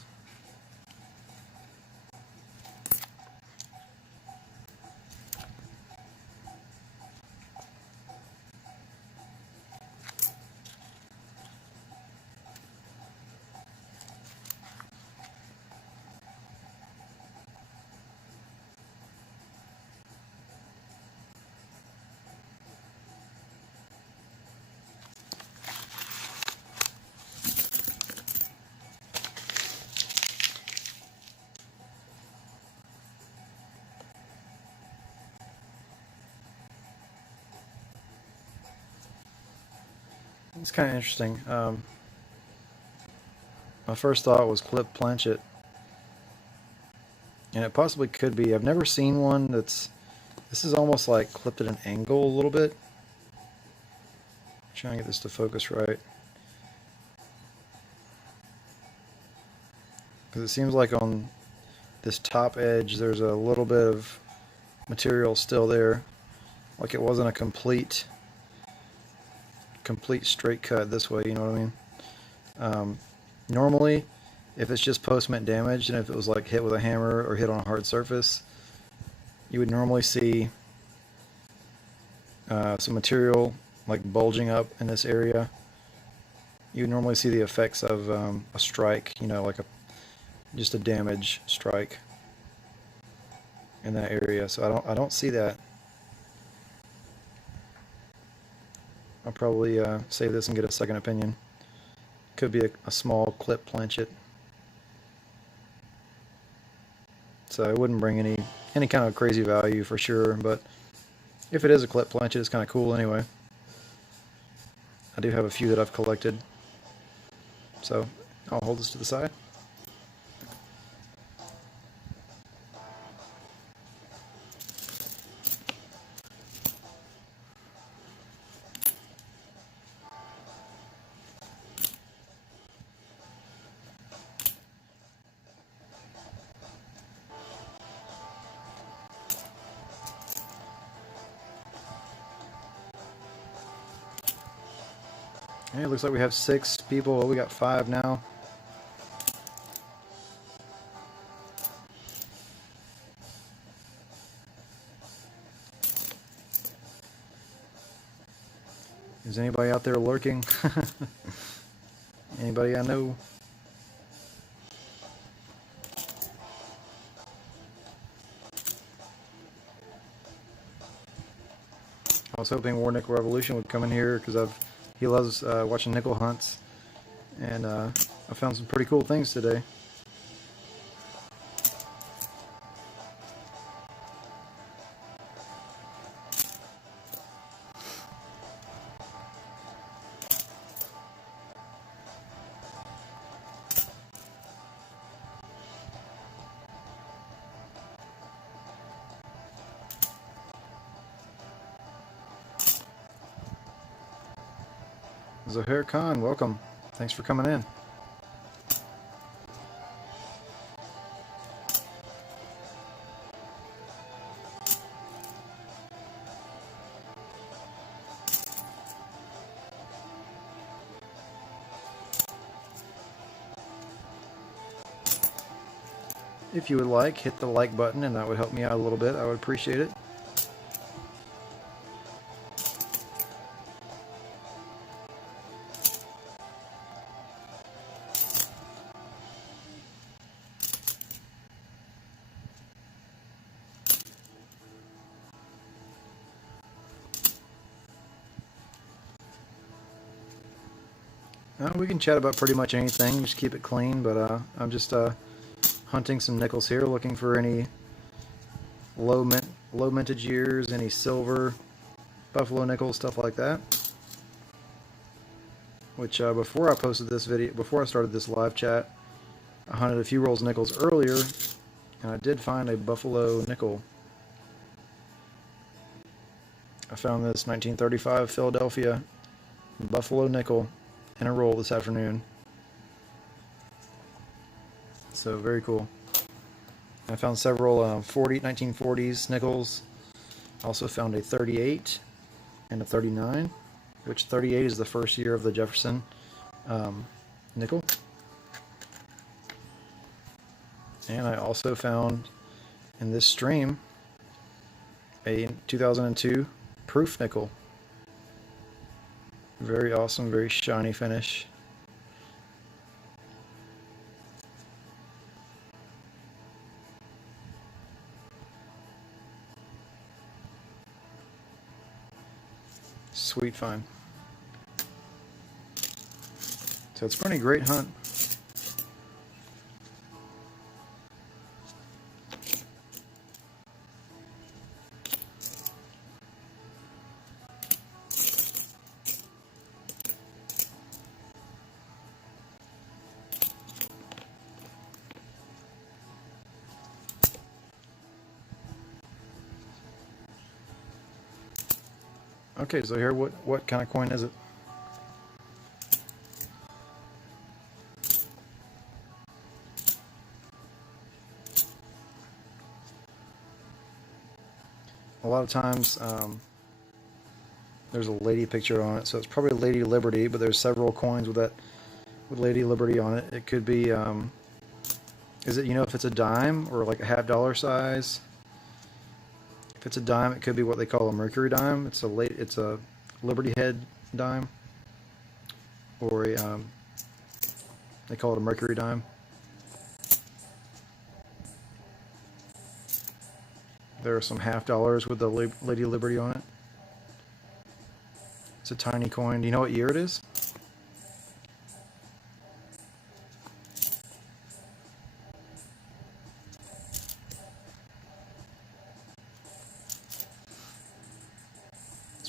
It's kind of interesting. My first thought was clip planchet, and it possibly could be. I've never seen one that's. This is almost like clipped at an angle a little bit. Trying to get this to focus right, because it seems like on this top edge there's a little bit of material still there, like it wasn't a complete straight cut this way, you know what I mean? Normally, if it's just post-mint damage, and if it was like hit with a hammer or hit on a hard surface, you would normally see some material like bulging up in this area. You would normally see the effects of a strike, you know, like just a damage strike in that area. So I don't see that. I'll probably save this and get a second opinion. Could be a small clip planchet. So it wouldn't bring any kind of crazy value for sure, but if it is a clip planchet, it's kind of cool anyway. I do have a few that I've collected, so I'll hold this to the side. Hey, it looks like we have 6 people. We got 5 now. Is anybody out there lurking? Anybody I know? I was hoping War Nickel Revolution would come in here because he loves watching nickel hunts, and I found some pretty cool things today. Zohair Khan, welcome. Thanks for coming in. If you would like, hit the like button and that would help me out a little bit. I would appreciate it. We can chat about pretty much anything, just keep it clean, but I'm just hunting some nickels here, looking for any low mintage years, any silver, buffalo nickels, stuff like that. Which before I posted this video, before I started this live chat, I hunted a few rolls of nickels earlier, and I did find a buffalo nickel. I found this 1935 Philadelphia buffalo nickel in a roll this afternoon. So very cool. I found several 1940s nickels. Also found a 38 and a 39, which 38 is the first year of the Jefferson nickel. And I also found in this stream a 2002 proof nickel. Very awesome, very shiny finish. Sweet find. So it's been a great hunt. Okay, so here, what kind of coin is it? A lot of times there's a lady picture on it, so it's probably Lady Liberty, but there's several coins with Lady Liberty on it. It could be, is it, if it's a dime or like a $50 size? If it's a dime, it could be what they call a Mercury dime. It's a Liberty Head dime, or they call it a Mercury dime. There are some $50 with the Lady Liberty on it. It's a tiny coin. Do you know what year it is?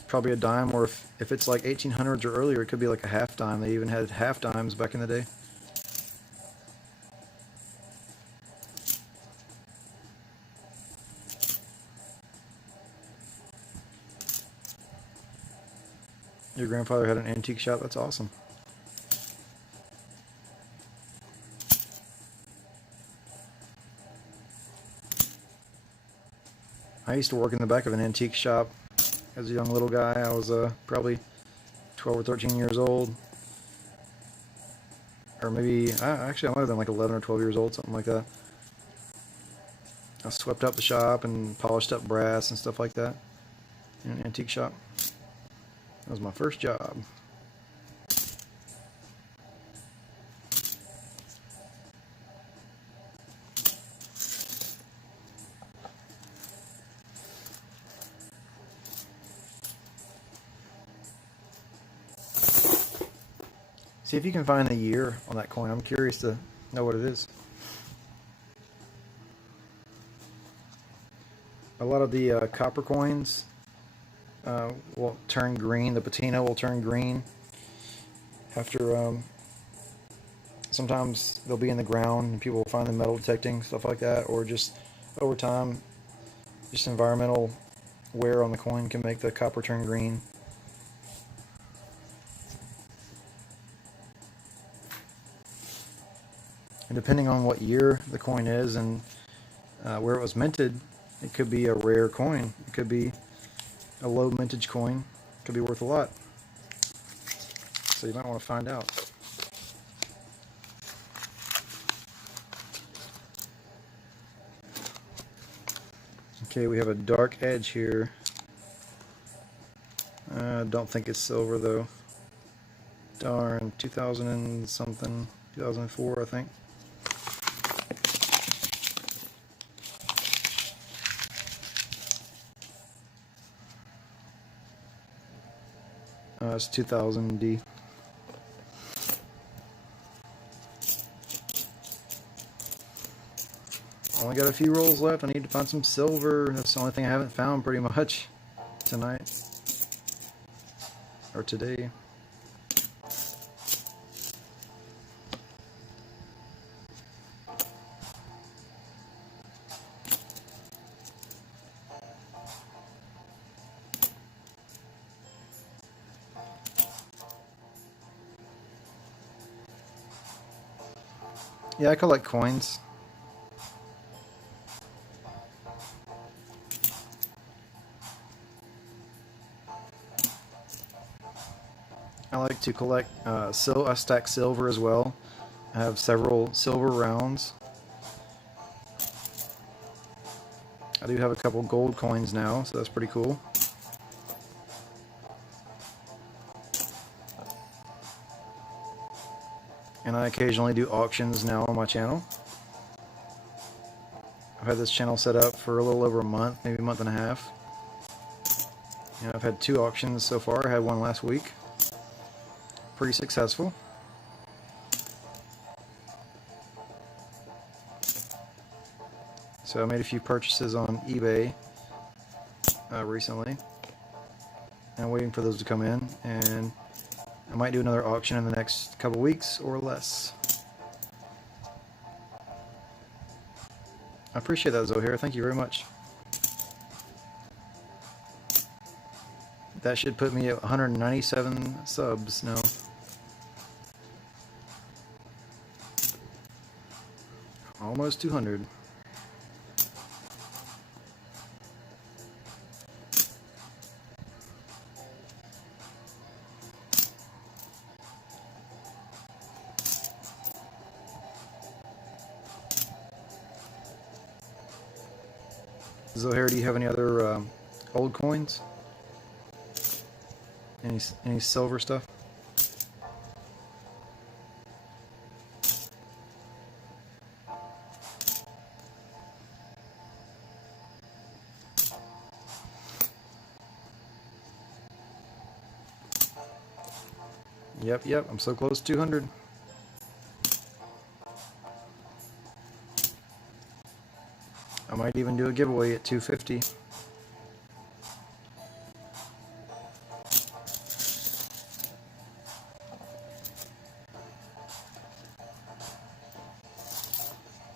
Probably a dime, or if it's like 1800s or earlier, it could be like a half dime. They even had half dimes back in the day. Your grandfather had an antique shop? That's awesome. I used to work in the back of an antique shop as a young little guy. I was probably 12 or 13 years old, or maybe actually I might have been like 11 or 12 years old, something like that. I swept up the shop and polished up brass and stuff like that in an antique shop. That was my first job. See if you can find the year on that coin. I'm curious to know what it is. A lot of the copper coins will turn green. The patina will turn green after. Sometimes they'll be in the ground and people will find the metal detecting, stuff like that, or just over time, just environmental wear on the coin can make the copper turn green. And depending on what year the coin is and where it was minted, it could be a rare coin. It could be a low mintage coin. It could be worth a lot. So you might want to find out. Okay, we have a dark edge here. I don't think it's silver though. Darn, 2000 and something, 2004 I think. It's 2000D. Only got a few rolls left. I need to find some silver. That's the only thing I haven't found pretty much tonight. Or today. Yeah, I collect coins. I like to collect, I stack silver as well. I have several silver rounds. I do have a couple gold coins now, so that's pretty cool. And I occasionally do auctions now on my channel. I've had this channel set up for a little over a month, maybe a month and a half. And I've had 2 auctions so far. I had one last week. Pretty successful. So I made a few purchases on eBay recently. And I'm waiting for those to come in, and I might do another auction in the next couple weeks or less. I appreciate that, Zohair. Thank you very much. That should put me at 197 subs now. Almost 200. Zohair, do you have any other old coins? Any silver stuff? Yep, I'm so close to 200. I might even do a giveaway at 250.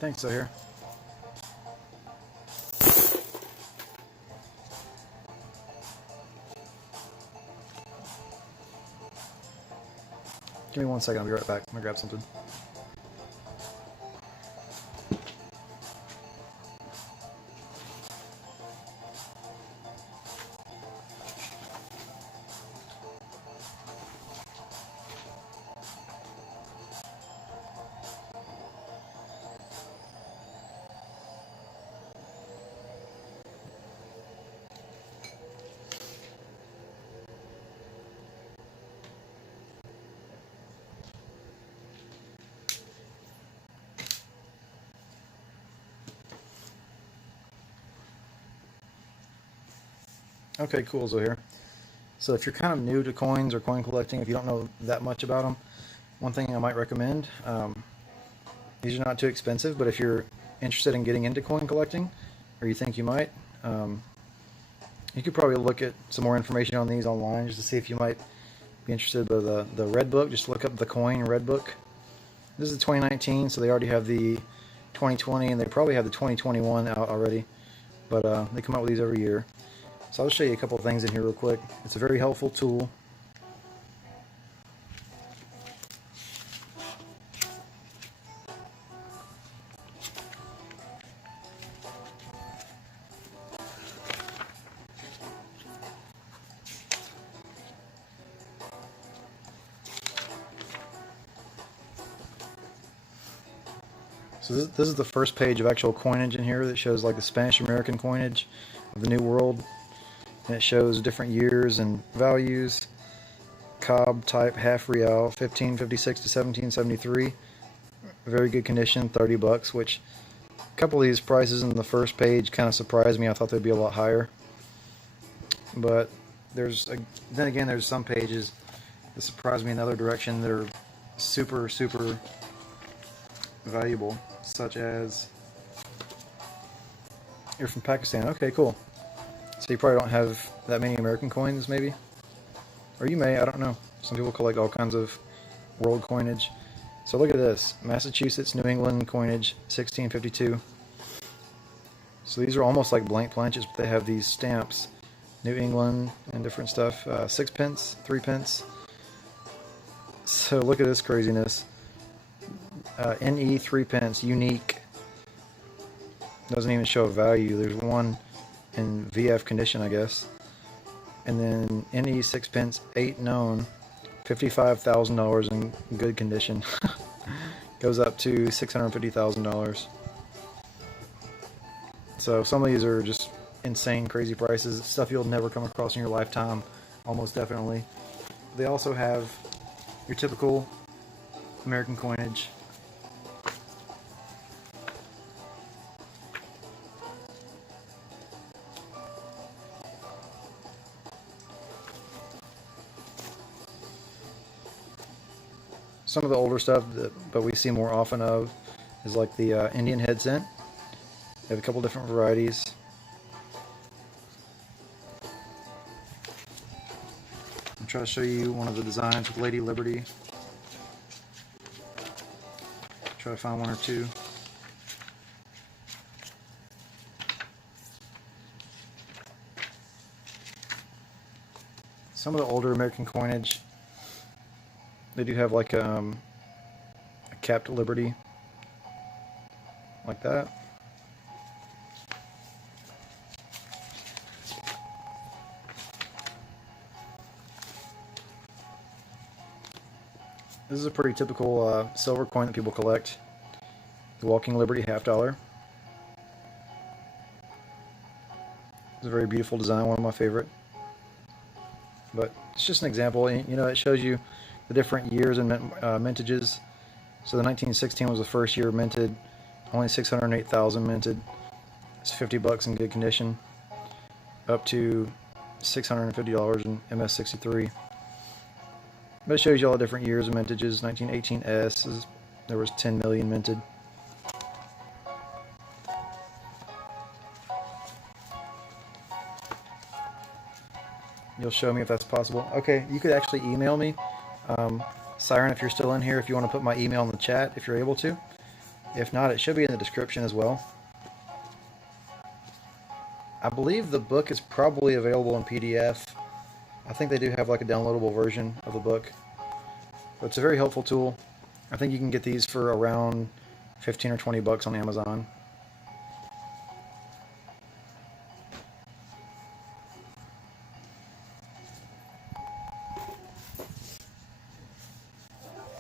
Thanks, Zohair. Give me 1 second, I'll be right back. I'm gonna grab something. Okay, cool, Zohair. So if you're kind of new to coins or coin collecting, if you don't know that much about them, one thing I might recommend, these are not too expensive, but if you're interested in getting into coin collecting, or you think you might, you could probably look at some more information on these online just to see if you might be interested. But the Red Book, just look up the coin Red Book. This is 2019, so they already have the 2020, and they probably have the 2021 out already. But they come out with these every year. So I'll show you a couple of things in here real quick. It's a very helpful tool. So this is the first page of actual coinage in here that shows like the Spanish American coinage of the New World. And it shows different years and values. Cobb type half real, 1556 to 1773. Very good condition, 30 bucks, which a couple of these prices in the first page kind of surprised me. I thought they'd be a lot higher. But then again, there's some pages that surprised me in the other direction that are super, super valuable, such as, you're from Pakistan. Okay, cool. So you probably don't have that many American coins, maybe? Or you may, I don't know. Some people collect all kinds of world coinage. So look at this. Massachusetts, New England coinage, 1652. So these are almost like blank planches, but they have these stamps. New England and different stuff. 6 pence, 3 pence. So look at this craziness. NE 3 pence, unique. Doesn't even show a value. There's one in VF condition, I guess. And then NE 6 pence, 8 known, $55,000 in good condition. Goes up to $650,000. So some of these are just insane, crazy prices. Stuff you'll never come across in your lifetime, almost definitely. They also have your typical American coinage. Some of the older stuff but we see more often of is like the Indian head cent. They have a couple different varieties. I'll try to show you one of the designs with Lady Liberty. Try to find one or two. Some of the older American coinage, they do have like a capped Liberty, like that. This is a pretty typical silver coin that people collect. The Walking Liberty $50. It's a very beautiful design, one of my favorite. But it's just an example. You know, it shows you the different years and mintages. So the 1916 was the first year minted, only 608,000 minted. It's 50 bucks in good condition, up to $650 in MS63. But it shows you all the different years of mintages. 1918S, there was 10 million minted. You'll show me if that's possible. Okay, you could actually email me. Siren, if you're still in here, if you want to put my email in the chat, if you're able to. If not, it should be in the description as well. I believe the book is probably available in PDF. I think they do have like a downloadable version of the book. But it's a very helpful tool. I think you can get these for around 15 or 20 bucks on Amazon.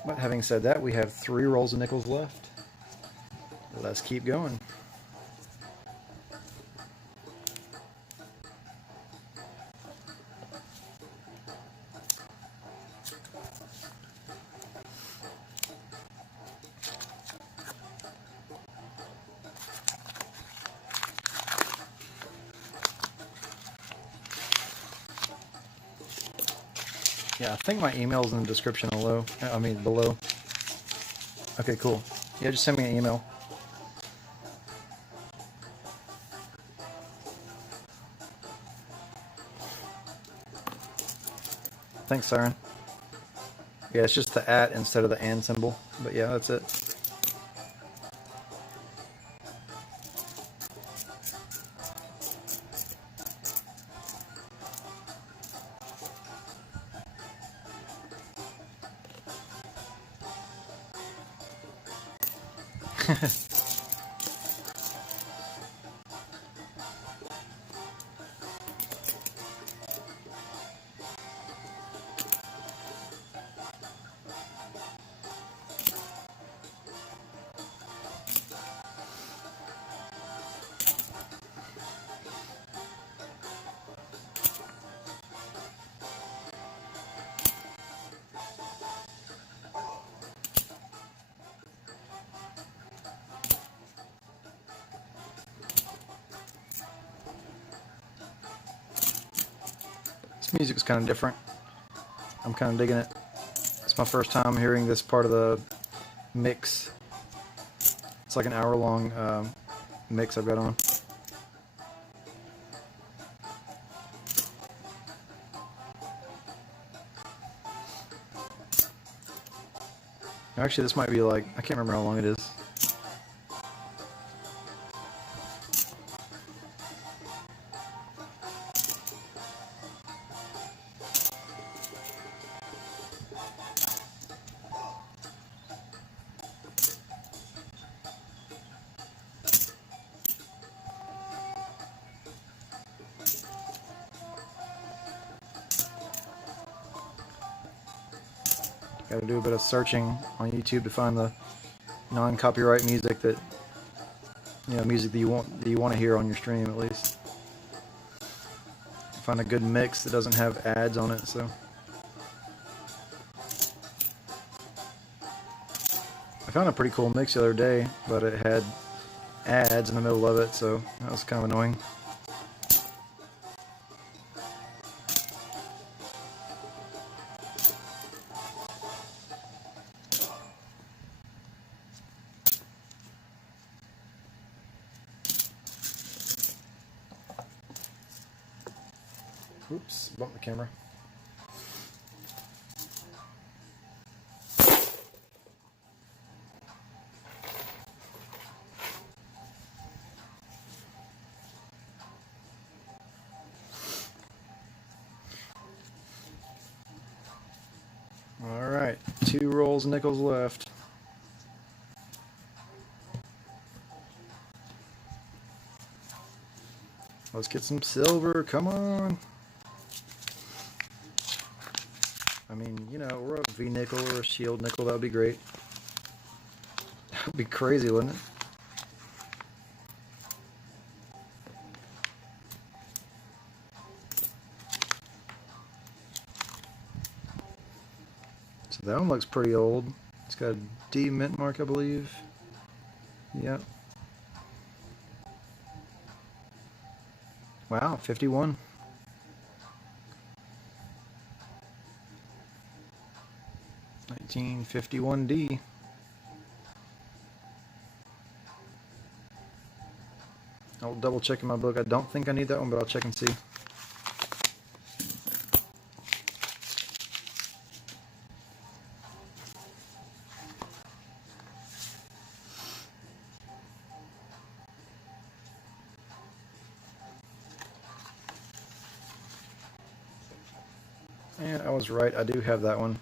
But having said that, we have 3 rolls of nickels left. Let's keep going. Yeah, I think my email's in the description below. Below. Okay, cool. Yeah, just send me an email. Thanks, Siren. Yeah, it's just the at instead of the and symbol. But yeah, that's it. This music's kind of different. I'm kind of digging it. It's my first time hearing this part of the mix. It's like an hour-long mix I've got on. Actually, this might be like, I can't remember how long it is. Got to do a bit of searching on YouTube to find the non-copyright music that, music that you want to hear on your stream at least. Find a good mix that doesn't have ads on it. So I found a pretty cool mix the other day, but it had ads in the middle of it, so that was kind of annoying. Oops, bumped the camera. All right, 2 rolls nickels left. Let's get some silver, come on. I mean, or a V nickel or a shield nickel, that would be great. That would be crazy, wouldn't it? So that one looks pretty old. It's got a D mint mark, I believe. Yep. Wow, 51. $1951D. I'll double check in my book. I don't think I need that one, but I'll check and see. And I was right, I do have that one.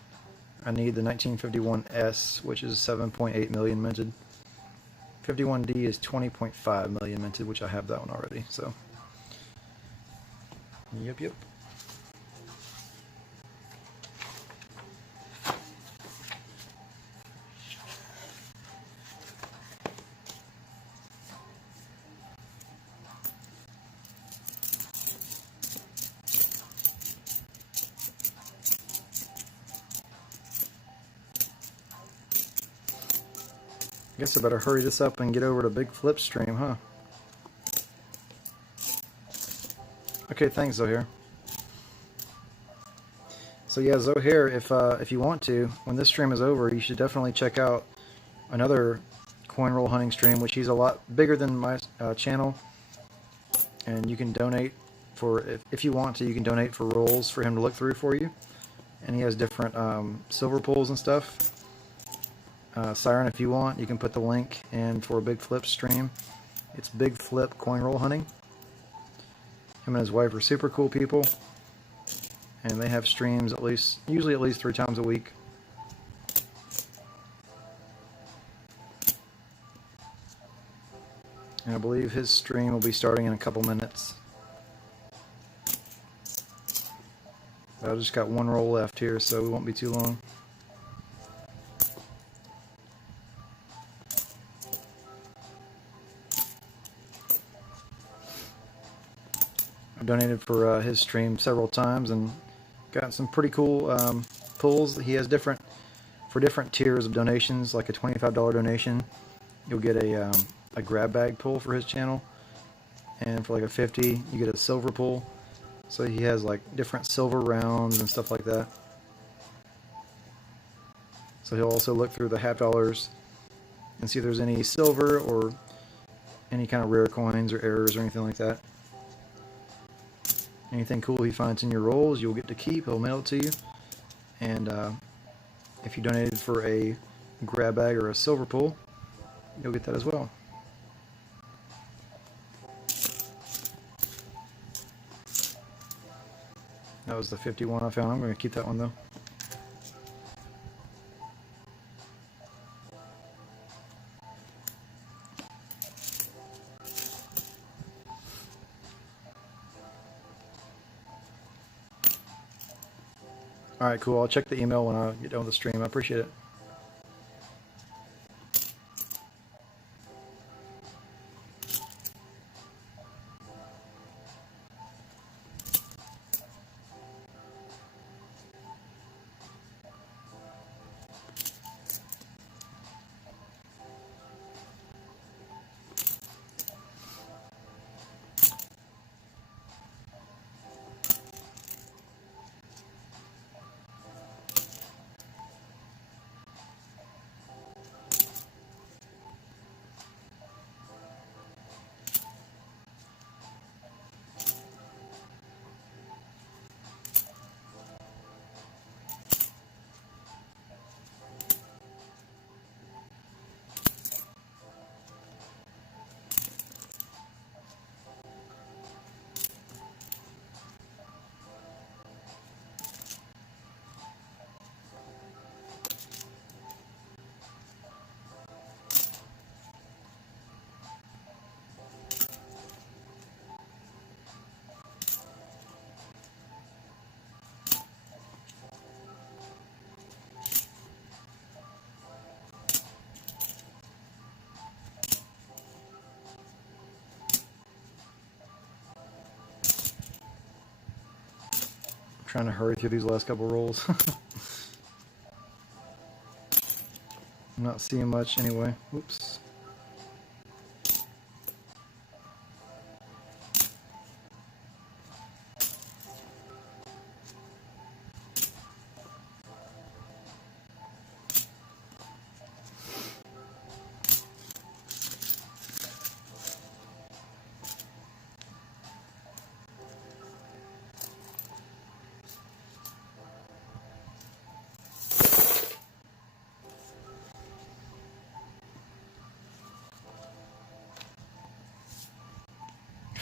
I need the 1951S, which is 7.8 million minted. 51D is 20.5 million minted, which I have that one already, so. Yep. Guess I better hurry this up and get over to Big Flip stream, huh? Okay, thanks, Zohair. So yeah, Zohair, if you want to, when this stream is over, you should definitely check out another coin roll hunting stream, which he's a lot bigger than my channel, and you can donate for, if you want to, you can donate for rolls for him to look through for you. And he has different silver pools and stuff. Siren, if you want, you can put the link in for a Big Flip stream. It's Big Flip Coin Roll Hunting. Him and his wife are super cool people, and they have streams usually at least 3 times a week. And I believe his stream will be starting in a couple minutes. I've just got 1 roll left here, so we won't be too long. I've donated for his stream several times and gotten some pretty cool pulls. He has for different tiers of donations, like a $25 donation, you'll get a grab bag pull for his channel, and for like a 50, you get a silver pull. So he has like different silver rounds and stuff like that. So he'll also look through the half dollars and see if there's any silver or any kind of rare coins or errors or anything like that. Anything cool he finds in your rolls, you'll get to keep. He'll mail it to you. And if you donated for a grab bag or a silver pull, you'll get that as well. That was the 51 I found. I'm going to keep that one though. Alright, cool. I'll check the email when I get done with the stream. I appreciate it. Trying to hurry through these last couple rolls. I'm not seeing much anyway. Oops.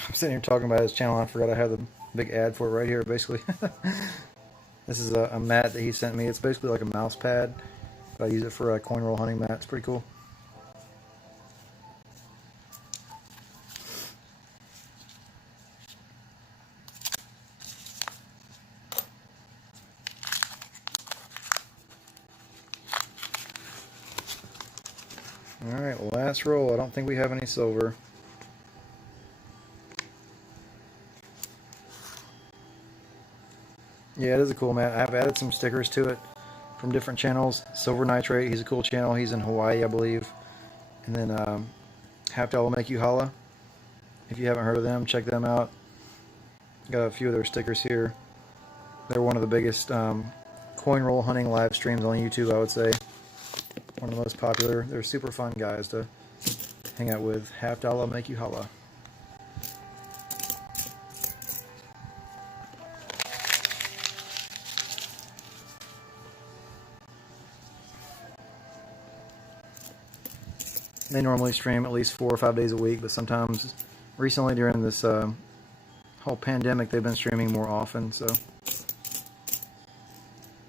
I'm sitting here talking about his channel. I forgot I have the big ad for it right here, basically. This is a mat that he sent me. It's basically like a mouse pad. I use it for a coin roll hunting mat. It's pretty cool. Alright, last roll. I don't think we have any silver. Yeah, it is a cool mat. I've added some stickers to it from different channels. Silver Nitrate, he's a cool channel. He's in Hawaii, I believe. And then Half Dollar Make You Holla. If you haven't heard of them, check them out. Got a few of their stickers here. They're one of the biggest coin roll hunting live streams on YouTube, I would say. One of the most popular. They're super fun guys to hang out with. Half dollar make you holla. They normally stream at least 4 or 5 days a week, but sometimes, recently during this whole pandemic, they've been streaming more often. So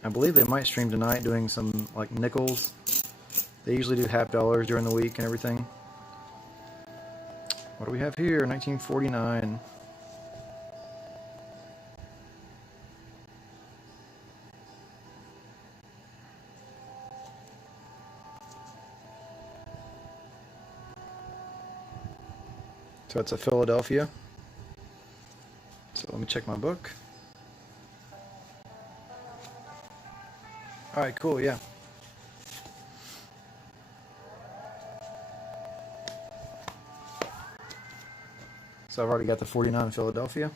I believe they might stream tonight doing some like nickels. They usually do half dollars during the week and everything. What do we have here? 1949. So it's a Philadelphia. So let me check my book. Alright, cool, yeah. So I've already got the 49 Philadelphia.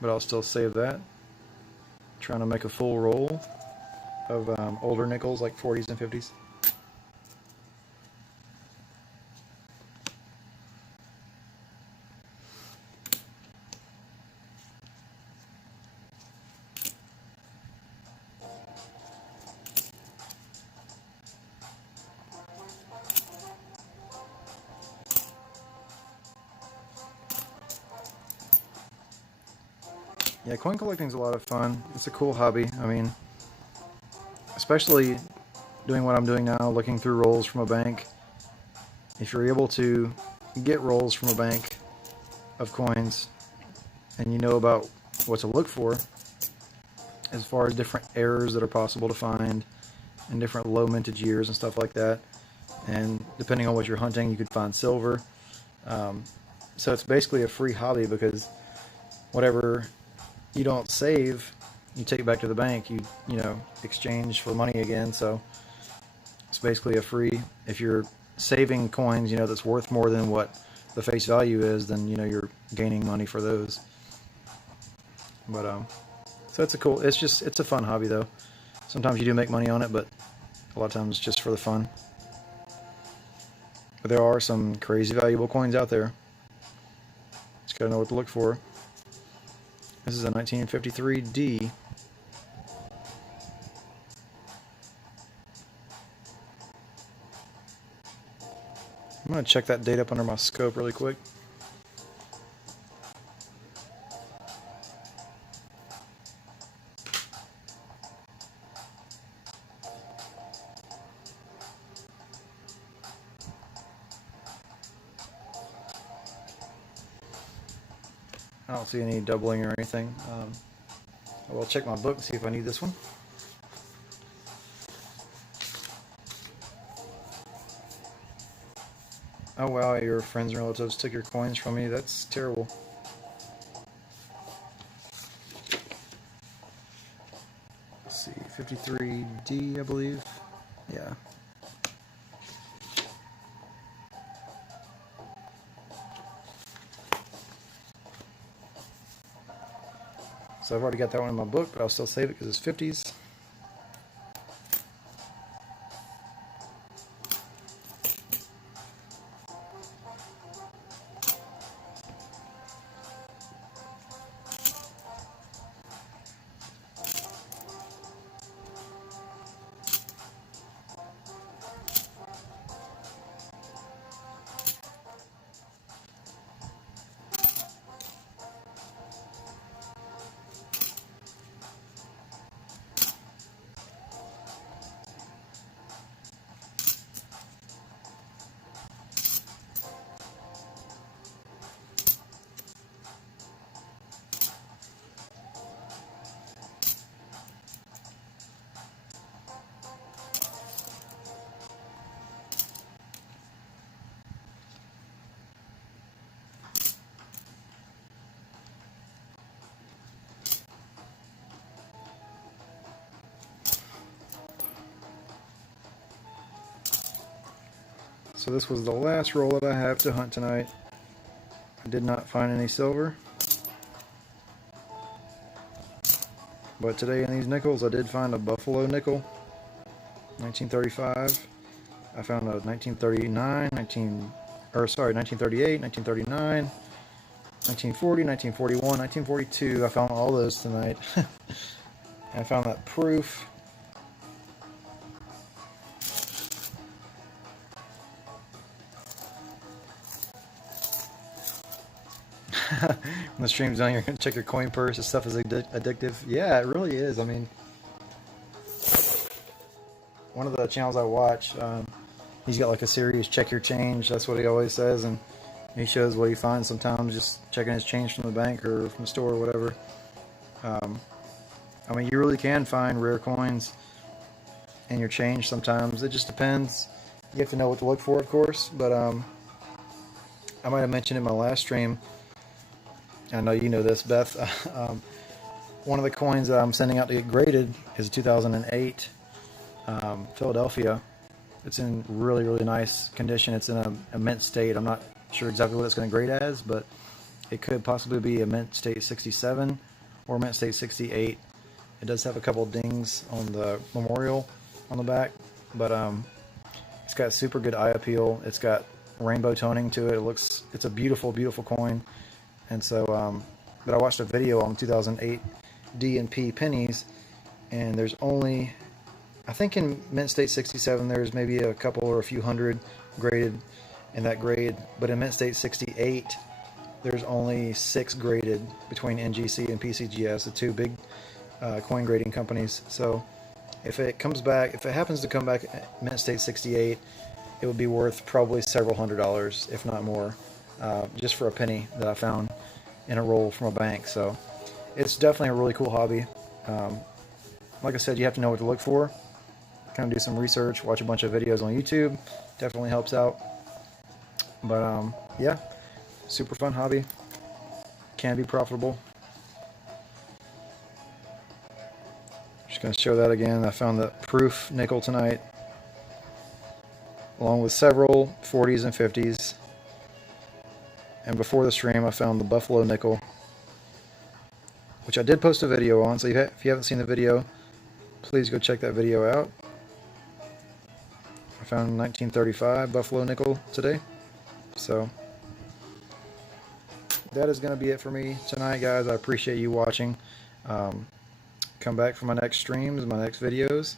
But I'll still save that. Trying to make a full roll of older nickels like 40s and 50s. Yeah, coin collecting is a lot of fun. It's a cool hobby. I mean, especially doing what I'm doing now, looking through rolls from a bank. If you're able to get rolls from a bank of coins and you know about what to look for as far as different errors that are possible to find in different low mintage years and stuff like that, and depending on what you're hunting, you could find silver. So it's basically a free hobby, because whatever you don't save, you take it back to the bank, you know, exchange for money again. So it's basically a free, if you're saving coins, you know, that's worth more than what the face value is, then, you know, you're gaining money for those. But so it's a cool, it's a fun hobby though. Sometimes you do make money on it, but a lot of times it's just for the fun. But there are some crazy valuable coins out there. Just gotta know what to look for. This is a 1953 D. I'm going to check that date up under my scope really quick. I don't see any doubling or anything. I will check my book and see if I need this one. Oh wow, your friends and relatives took your coins from me. That's terrible. Let's see, 53D, I believe. Yeah. So I've already got that one in my book, but I'll still save it because it's 50s. So this was the last roll that I have to hunt tonight. I did not find any silver. But today in these nickels, I did find a Buffalo nickel, 1935. I found a 1939, 1938, 1939, 1940, 1941, 1942. I found all those tonight. I found that proof. When the stream's done, you're going to check your coin purse. This stuff is addictive. Yeah, it really is. I mean, one of the channels I watch, he's got like a series, Check Your Change. That's what he always says. And he shows what he finds sometimes just checking his change from the bank or from the store or whatever. I mean, you really can find rare coins in your change sometimes. It just depends. You have to know what to look for, of course. But I might have mentioned in my last stream, I know you know this, Beth, one of the coins that I'm sending out to get graded is a 2008 Philadelphia. It's in really, really nice condition. It's in a mint state. I'm not sure exactly what it's going to grade as, but it could possibly be a mint state 67 or mint state 68. It does have a couple dings on the memorial on the back, but it's got super good eye appeal. It's got rainbow toning to it. It's a beautiful, beautiful coin. And so, but I watched a video on 2008 D&P pennies, and there's only, I think in mint state 67 there's maybe a couple or a few hundred graded in that grade, but in mint state 68 there's only 6 graded between NGC and PCGS, the two big coin grading companies. So if it happens to come back at mint state 68, it would be worth probably several $100s, if not more, just for a penny that I found in a roll from a bank. So it's definitely a really cool hobby. Like I said, you have to know what to look for, kind of do some research, watch a bunch of videos on YouTube. Definitely helps out. But yeah, super fun hobby, can be profitable. Just going to show that again. I found the proof nickel tonight, along with several 40s and 50s. And before the stream, I found the Buffalo nickel, which I did post a video on. So if you haven't seen the video, please go check that video out. I found 1935 Buffalo nickel today. So that is going to be it for me tonight, guys. I appreciate you watching. Come back for my next streams, my next videos.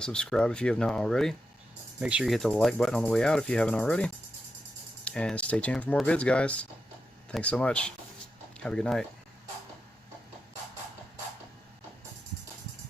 Subscribe if you have not already. Make sure you hit the like button on the way out if you haven't already. And stay tuned for more vids, guys. Thanks so much. Have a good night.